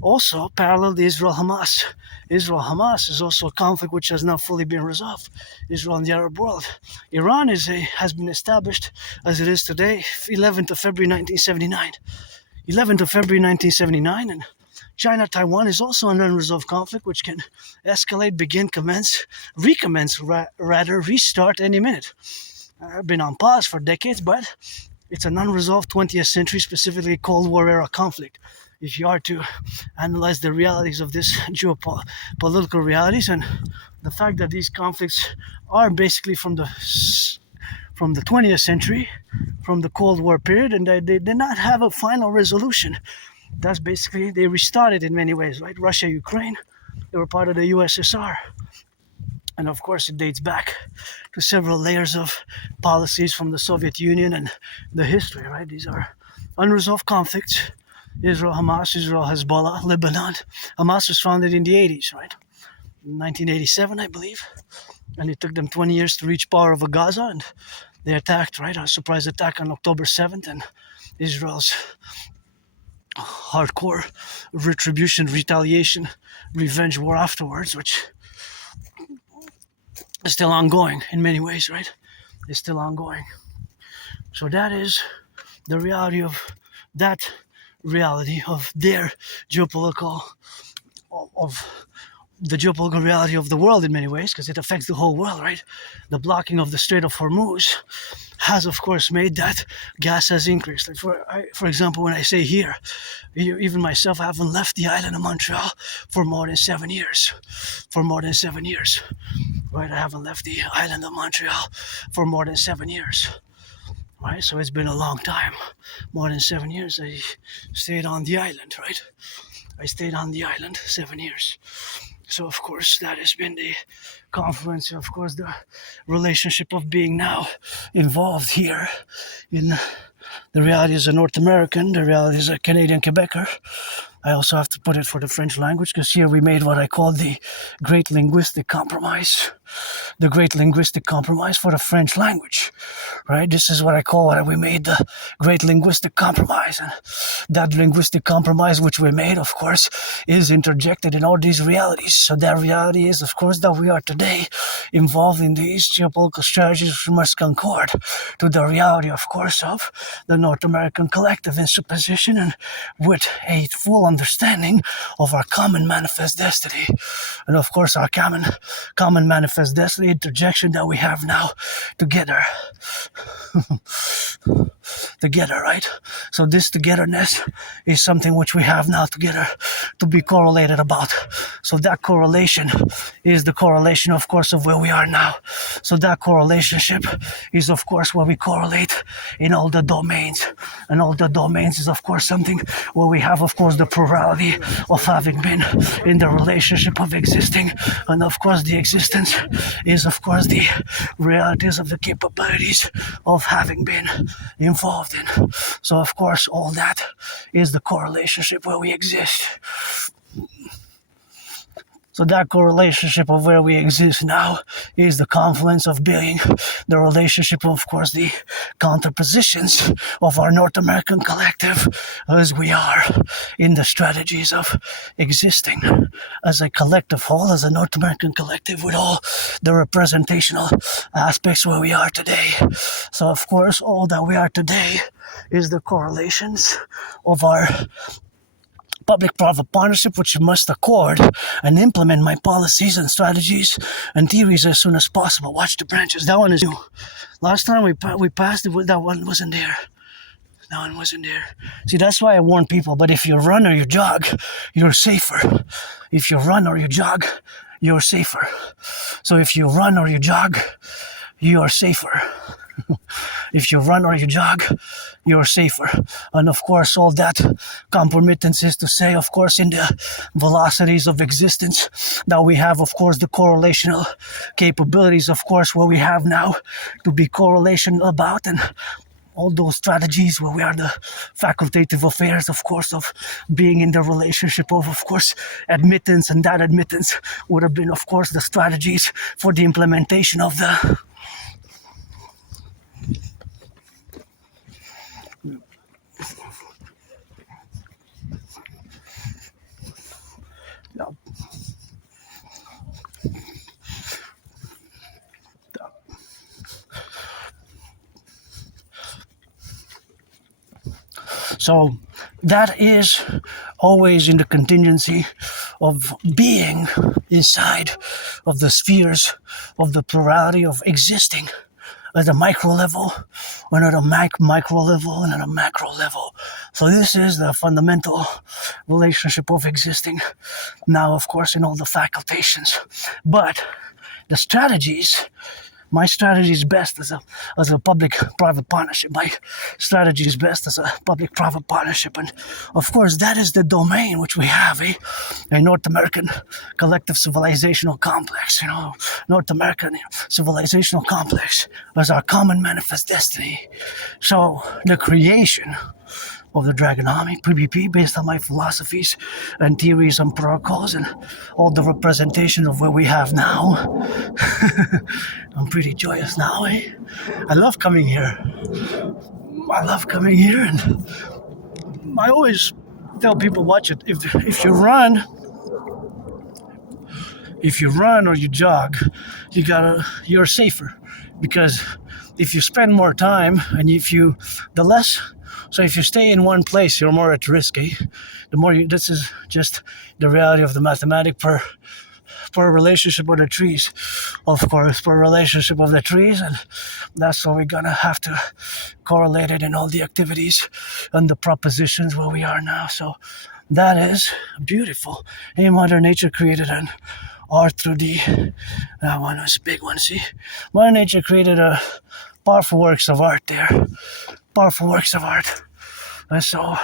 also parallel to Israel-Hamas. Israel-Hamas is also a conflict which has not fully been resolved. Israel and the Arab world. Iran has been established as it is today, 11th of February 1979. 11th of February 1979, and China-Taiwan is also an unresolved conflict which can escalate, restart any minute. I've been on pause for decades, but it's an unresolved 20th century, specifically Cold War era conflict. If you are to analyze the realities of this geopolitical realities, and the fact that these conflicts are basically from the 20th century, from the Cold War period, and they did not have a final resolution. That's basically, they restarted in many ways, right? Russia, Ukraine, they were part of the USSR. And of course, it dates back to several layers of policies from the Soviet Union and the history, right? These are unresolved conflicts. Israel, Hamas, Israel, Hezbollah, Lebanon. Hamas was founded in the 80s, right? In 1987, I believe. And it took them 20 years to reach power over Gaza, and they attacked, right? A surprise attack on October 7th, and Israel's hardcore retribution, retaliation, revenge war afterwards, which is still ongoing in many ways, right? It's still ongoing. So that is the reality of that reality of their geopolitical, of the geopolitical reality of the world in many ways, because it affects the whole world, right? The blocking of the Strait of Hormuz has, of course, made that gas has increased. Like for example, when I say here, even myself, I haven't left the island of Montreal for more than 7 years. For more than 7 years, right? I haven't left the island of Montreal for more than 7 years, right? So it's been a long time. More than 7 years I stayed on the island, right? I stayed on the island 7 years. So, of course, that has been the confluence, of course, the relationship of being now involved here in the reality as a North American, the reality as a Canadian Quebecer. I also have to put it for the French language, because here we made what I call the Great Linguistic Compromise. The Great Linguistic Compromise for the French language, right? This is what I call what we made, the Great Linguistic Compromise. And that linguistic compromise which we made, of course, is interjected in all these realities. So that reality is, of course, that we are today involved in these geopolitical strategies which must concord to the reality, of course, of the North American collective in superposition, and with a full understanding of our common manifest destiny. And of course, our common manifest destiny interjection that we have now together. Together, right? So this togetherness is something which we have now together to be correlated about. So that correlation is the correlation, of course, of where we are now. So that correlationship is, of course, where we correlate in all the domains. And all the domains is, of course, something where we have, of course, the plurality of having been in the relationship of existing. And, of course, the existence is, of course, the realities of the capabilities of having been involved in. So, of course, all that is the correlationship where we exist. So that correlationship of where we exist now is the confluence of being, the relationship, of course, the counterpositions of our North American collective as we are in the strategies of existing as a collective whole, as a North American collective with all the representational aspects where we are today. So, of course, all that we are today is the correlations of our public-private partnership, which must accord and implement my policies and strategies and theories as soon as possible. Watch the branches. That one is new. Last time we passed it, that one wasn't there. That one wasn't there. See, that's why I warn people. But if you run or you jog, you're safer. If you run or you jog, you're safer. So if you run or you jog, you are safer. If you run or you jog, you're safer. And of course, all that concomitance is to say, of course, in the velocities of existence, that we have, of course, the correlational capabilities, of course, where we have now to be correlation about, and all those strategies where we are the facultative affairs, of course, of being in the relationship of course, admittance, and that admittance would have been, of course, the strategies for the implementation of the So that is always in the contingency of being inside of the spheres of the plurality of existing at a micro level, or at a micro level, and at a macro level. So this is the fundamental relationship of existing now, of course, in all the facultations. But the strategies, my strategy is best as a public-private partnership. My strategy is best as a public-private partnership. And, of course, that is the domain which we have, a North American collective civilizational complex, North American civilizational complex as our common manifest destiny. So the creation of the Dragon Army, Privee, based on my philosophies and theories and protocols and all the representation of where we have now. I'm pretty joyous now, eh? I love coming here. And I always tell people, watch it. If you run or you jog, you're safer, because if you spend more time and the less So if you stay in one place, you're more at risk. The more you, this is just the reality of the mathematic per relationship of the trees, of course, per relationship of the trees, and that's what we're gonna have to correlate it in all the activities and the propositions where we are now. So that is beautiful. Hey, Mother Nature created an art through that one was a big one. See, Mother Nature created a powerful works of art there, powerful works of art, and so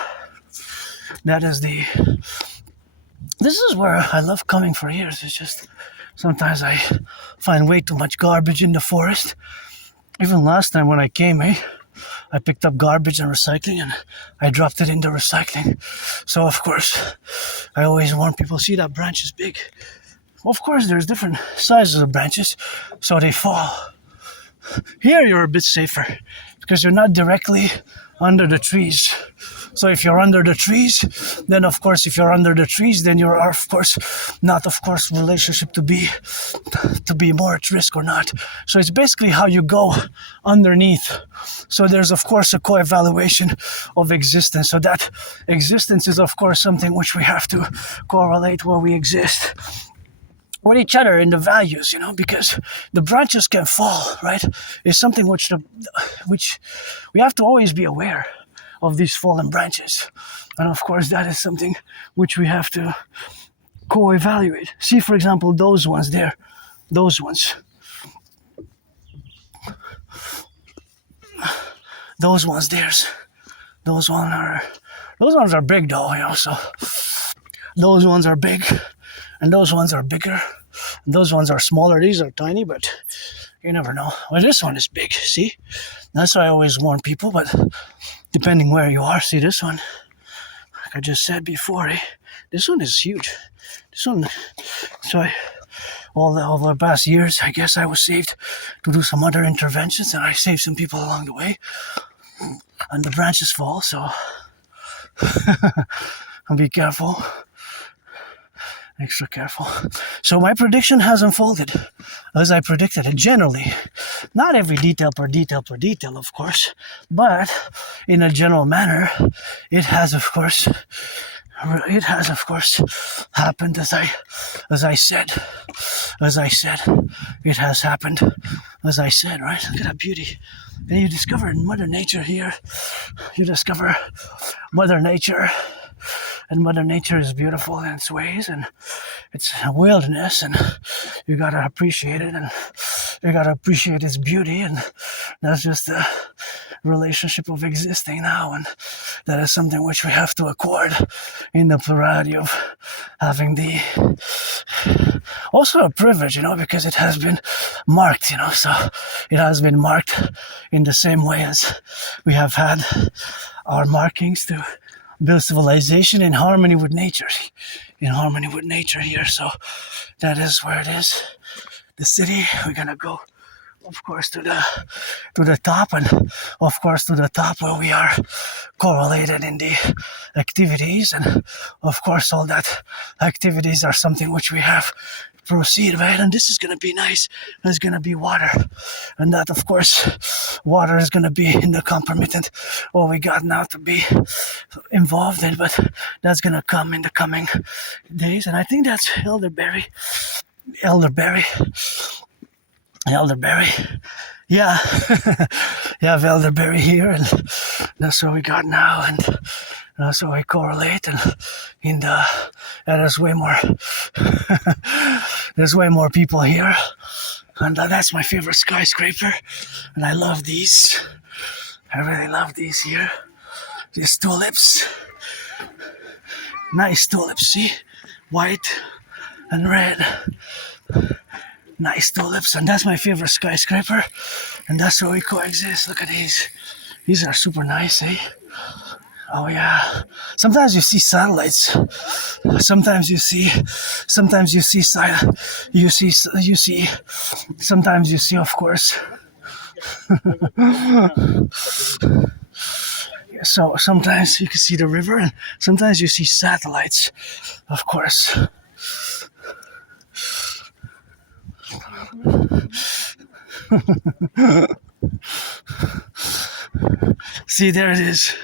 that is this is where I love coming for years. It's just sometimes I find way too much garbage in the forest. Even last time when I came, I picked up garbage and recycling and I dropped it into recycling. So of course, I always warn people, see that branch is big. Of course, there's different sizes of branches, so they fall. Here you're a bit safer because you're not directly under the trees. So if you're under the trees, then of course, if you're under the trees, then you're of course not, of course, relationship to be more at risk or not. So it's basically how you go underneath. So there's of course a co-evaluation of existence. So that existence is of course something which we have to correlate where we exist with each other in the values, because the branches can fall, right? It's something which we have to always be aware of, these fallen branches. And of course, that is something which we have to co-evaluate. See, for example, those ones there, those ones. Those ones those ones are big though, so those ones are big. And those ones are bigger. And those ones are smaller. These are tiny, but you never know. Well, this one is big, see? That's why I always warn people, but depending where you are, see this one, like I just said before, this one is huge. This one, so all the past years, I guess I was saved to do some other interventions, and I saved some people along the way. And the branches fall, so and be careful. Extra careful. So my prediction has unfolded as I predicted it. Generally, not every detail per detail, of course, but in a general manner, it has of course happened as I said. It has happened as I said. Right? Look at that beauty. And you discover Mother Nature here. You discover Mother Nature. And Mother Nature is beautiful in its ways, and it's a wilderness, and you gotta appreciate it, and you gotta appreciate its beauty, and that's just the relationship of existing now, and that is something which we have to accord in the plurality of having also a privilege, because it has been marked, so it has been marked in the same way as we have had our markings to build civilization in harmony with nature here. So that is where it is. The city, we're gonna go, of course, to the top, and of course to the top where we are correlated in the activities, and of course all that activities are something which we have proceed, right? And this is going to be nice. There's going to be water. And that, of course, water is going to be in the concomitant what we got now to be involved in, but that's going to come in the coming days. And I think that's elderberry. Yeah. You have elderberry here, and that's what we got now, and that's what we correlate, and there's way more there's way more people here, and that's my favorite skyscraper, and I love these. I really love these here. These tulips, nice tulips, see, white and red. Nice tulips, and that's my favorite skyscraper, and that's where we coexist. Look at these. These are super nice, eh? Oh yeah. Sometimes you see satellites. Sometimes you see. Sometimes you see. Sometimes you see, of course. So sometimes you can see the river, and sometimes you see satellites, of course. See, there it is.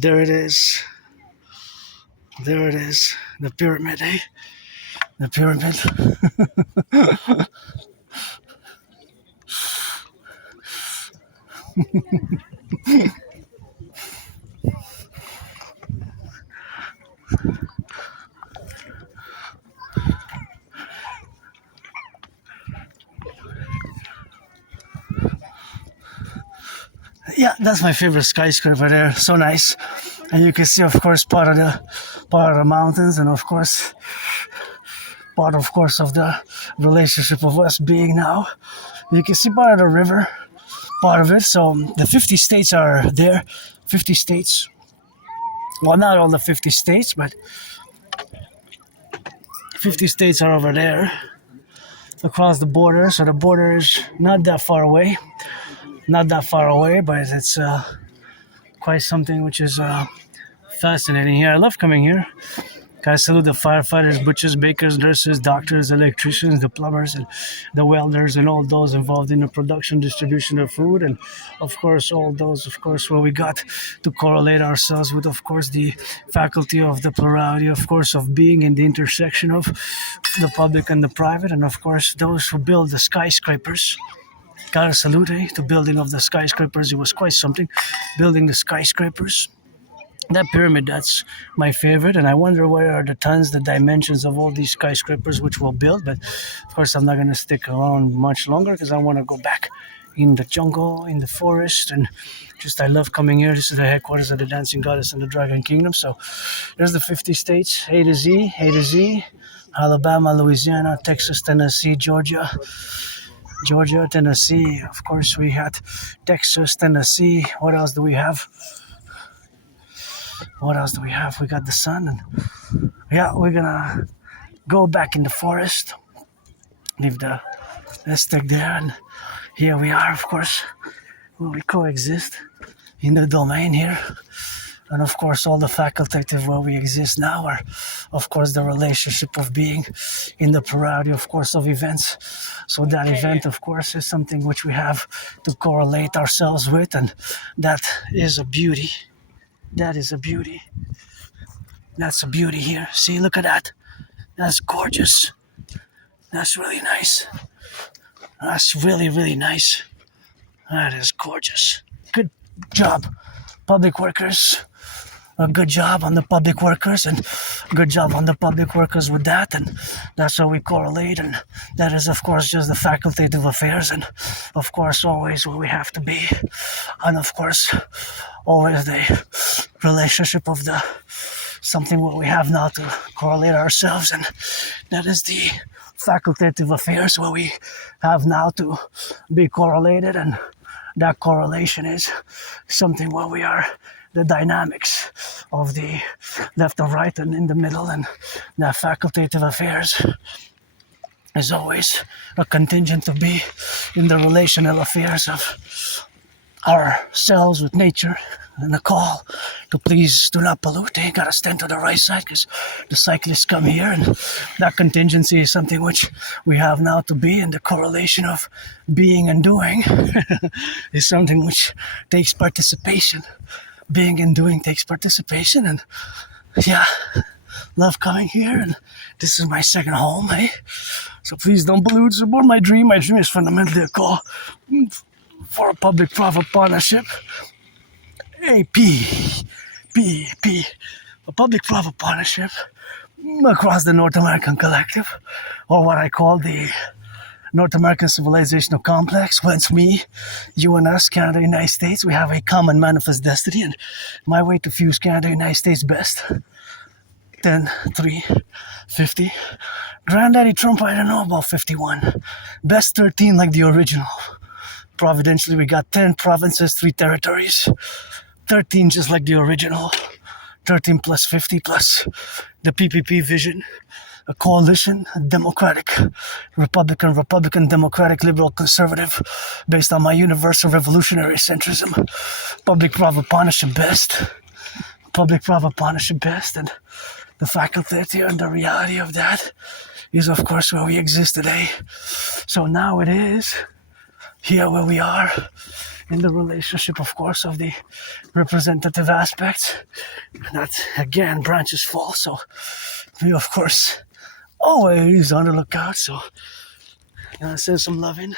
There it is. There it is. The pyramid, eh? The pyramid. Yeah, that's my favorite skyscraper there. So nice. And you can see, of course, part of the mountains, and of course, part, of course, of the relationship of us being now. You can see part of the river, part of it. So the 50 states are there. 50 states. Well, not all the 50 states, but 50 states are over there across the border. So the border is not that far away. Not that far away, but it's quite something which is fascinating here. I love coming here. I salute the firefighters, butchers, bakers, nurses, doctors, electricians, the plumbers, and the welders, and all those involved in the production, distribution of food, and of course all those, of course, where we got to correlate ourselves with, of course, the faculty of the plurality, of course, of being in the intersection of the public and the private, and of course those who build the skyscrapers. Gotta salute to building of the skyscrapers. It was quite something, building the skyscrapers. That pyramid, that's my favorite, and I wonder where are the tons, the dimensions of all these skyscrapers which we'll build. But of course, I'm not going to stick around much longer because I want to go back in the jungle, in the forest, and just I love coming here. This is the headquarters of the Dancing Goddess and the Dragon Kingdom. So there's the 50 states, A to Z, Alabama, Louisiana, Texas, Tennessee, Georgia, Tennessee. Of course, we had Texas, Tennessee. What else do we have? We got the sun, and yeah, we're gonna go back in the forest, leave the stick there, and here we are, of course, where we coexist in the domain here. And of course, all the facultative where we exist now are, of course, the relationship of being in the plurality, of course, of events. So that event, of course, is something which we have to correlate ourselves with, and that is a beauty. That is a beauty. That's a beauty here. See, look at that. That's gorgeous. That's really nice. That's really, really nice. That is gorgeous. Good job, public workers. A good job on the public workers, and good job on the public workers with that, and that's how we correlate, and that is, of course, just the facultative affairs, and of course always where we have to be, and of course always the relationship of the something what we have now to correlate ourselves, and that is the facultative affairs where we have now to be correlated, and that correlation is something where we are the dynamics of the left and right and in the middle, and that facultative affairs is always a contingent to be in the relational affairs of ourselves with nature, and a call to please do not pollute. They gotta stand to the right side because the cyclists come here, and that contingency is something which we have now to be in the correlation of being and doing is something which takes participation. Being and doing takes participation, and yeah, love coming here, and this is my second home, eh? So please don't pollute, support my dream. My dream is fundamentally a call for a public-private partnership. AP, a public-private partnership across the North American Collectif, or what I call the North American Civilizational Complex, whence me, you and us, Canada, United States, we have a common manifest destiny, and my way to fuse Canada, United States best. 10, 3, 50. Granddaddy Trump, I don't know about 51. Best 13 like the original. Providentially, we got 10 provinces, 3 territories. 13 just like the original. 13 plus 50 plus the PPP vision. A coalition, a democratic, Republican, democratic, liberal, conservative, based on my universal revolutionary centrism. Public-private partnership best. Public-private partnership best. And the faculty and the reality of that is, of course, where we exist today. So now it is here where we are in the relationship, of course, of the representative aspects. That, again, branches fall. So we, of course, always on the lookout. So send some love in.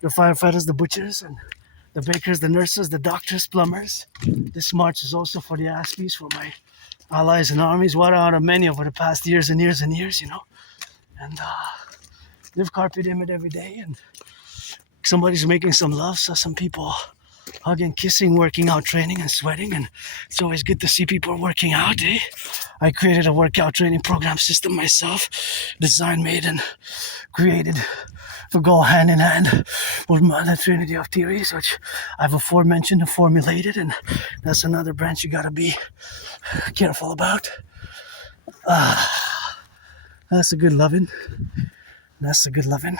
The firefighters, the butchers, and the bakers, the nurses, the doctors, plumbers. This march is also for the Aspies, for my allies and armies. What out of many over the past years and years and years, And live carpe diem it every day. And somebody's making some love, so some people hugging, kissing, working out, training, and sweating. And it's always good to see people working out, eh? I created a workout training program system myself, designed, made, and created to go hand in hand with the trinity of theories, which I've aforementioned and formulated, and that's another branch you gotta be careful about. That's a good loving. That's a good loving.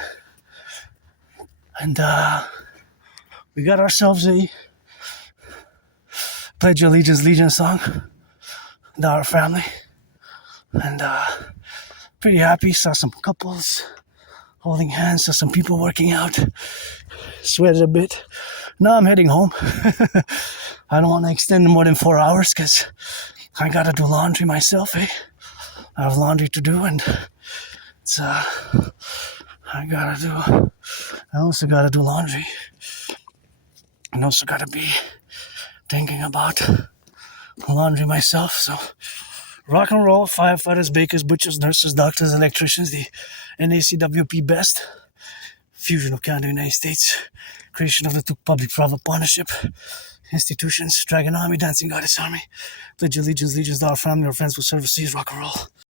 And we got ourselves a Pledge Allegiance Legion song to our family. And pretty happy. Saw some couples holding hands, saw some people working out. Sweated a bit. Now I'm heading home. I don't want to extend more than 4 hours because I gotta do laundry myself, eh? I have laundry to do, and it's I also gotta do laundry. And also gotta be thinking about laundry myself. So rock and roll, firefighters, bakers, butchers, nurses, doctors, electricians, the N.A.C.W.P best. Fusion of Canada, United States. Creation of the two public-private partnership institutions. Dragon Army, Dancing Goddess Army. Pledge allegiance, legions to our family, our friends will serve us, rock and roll.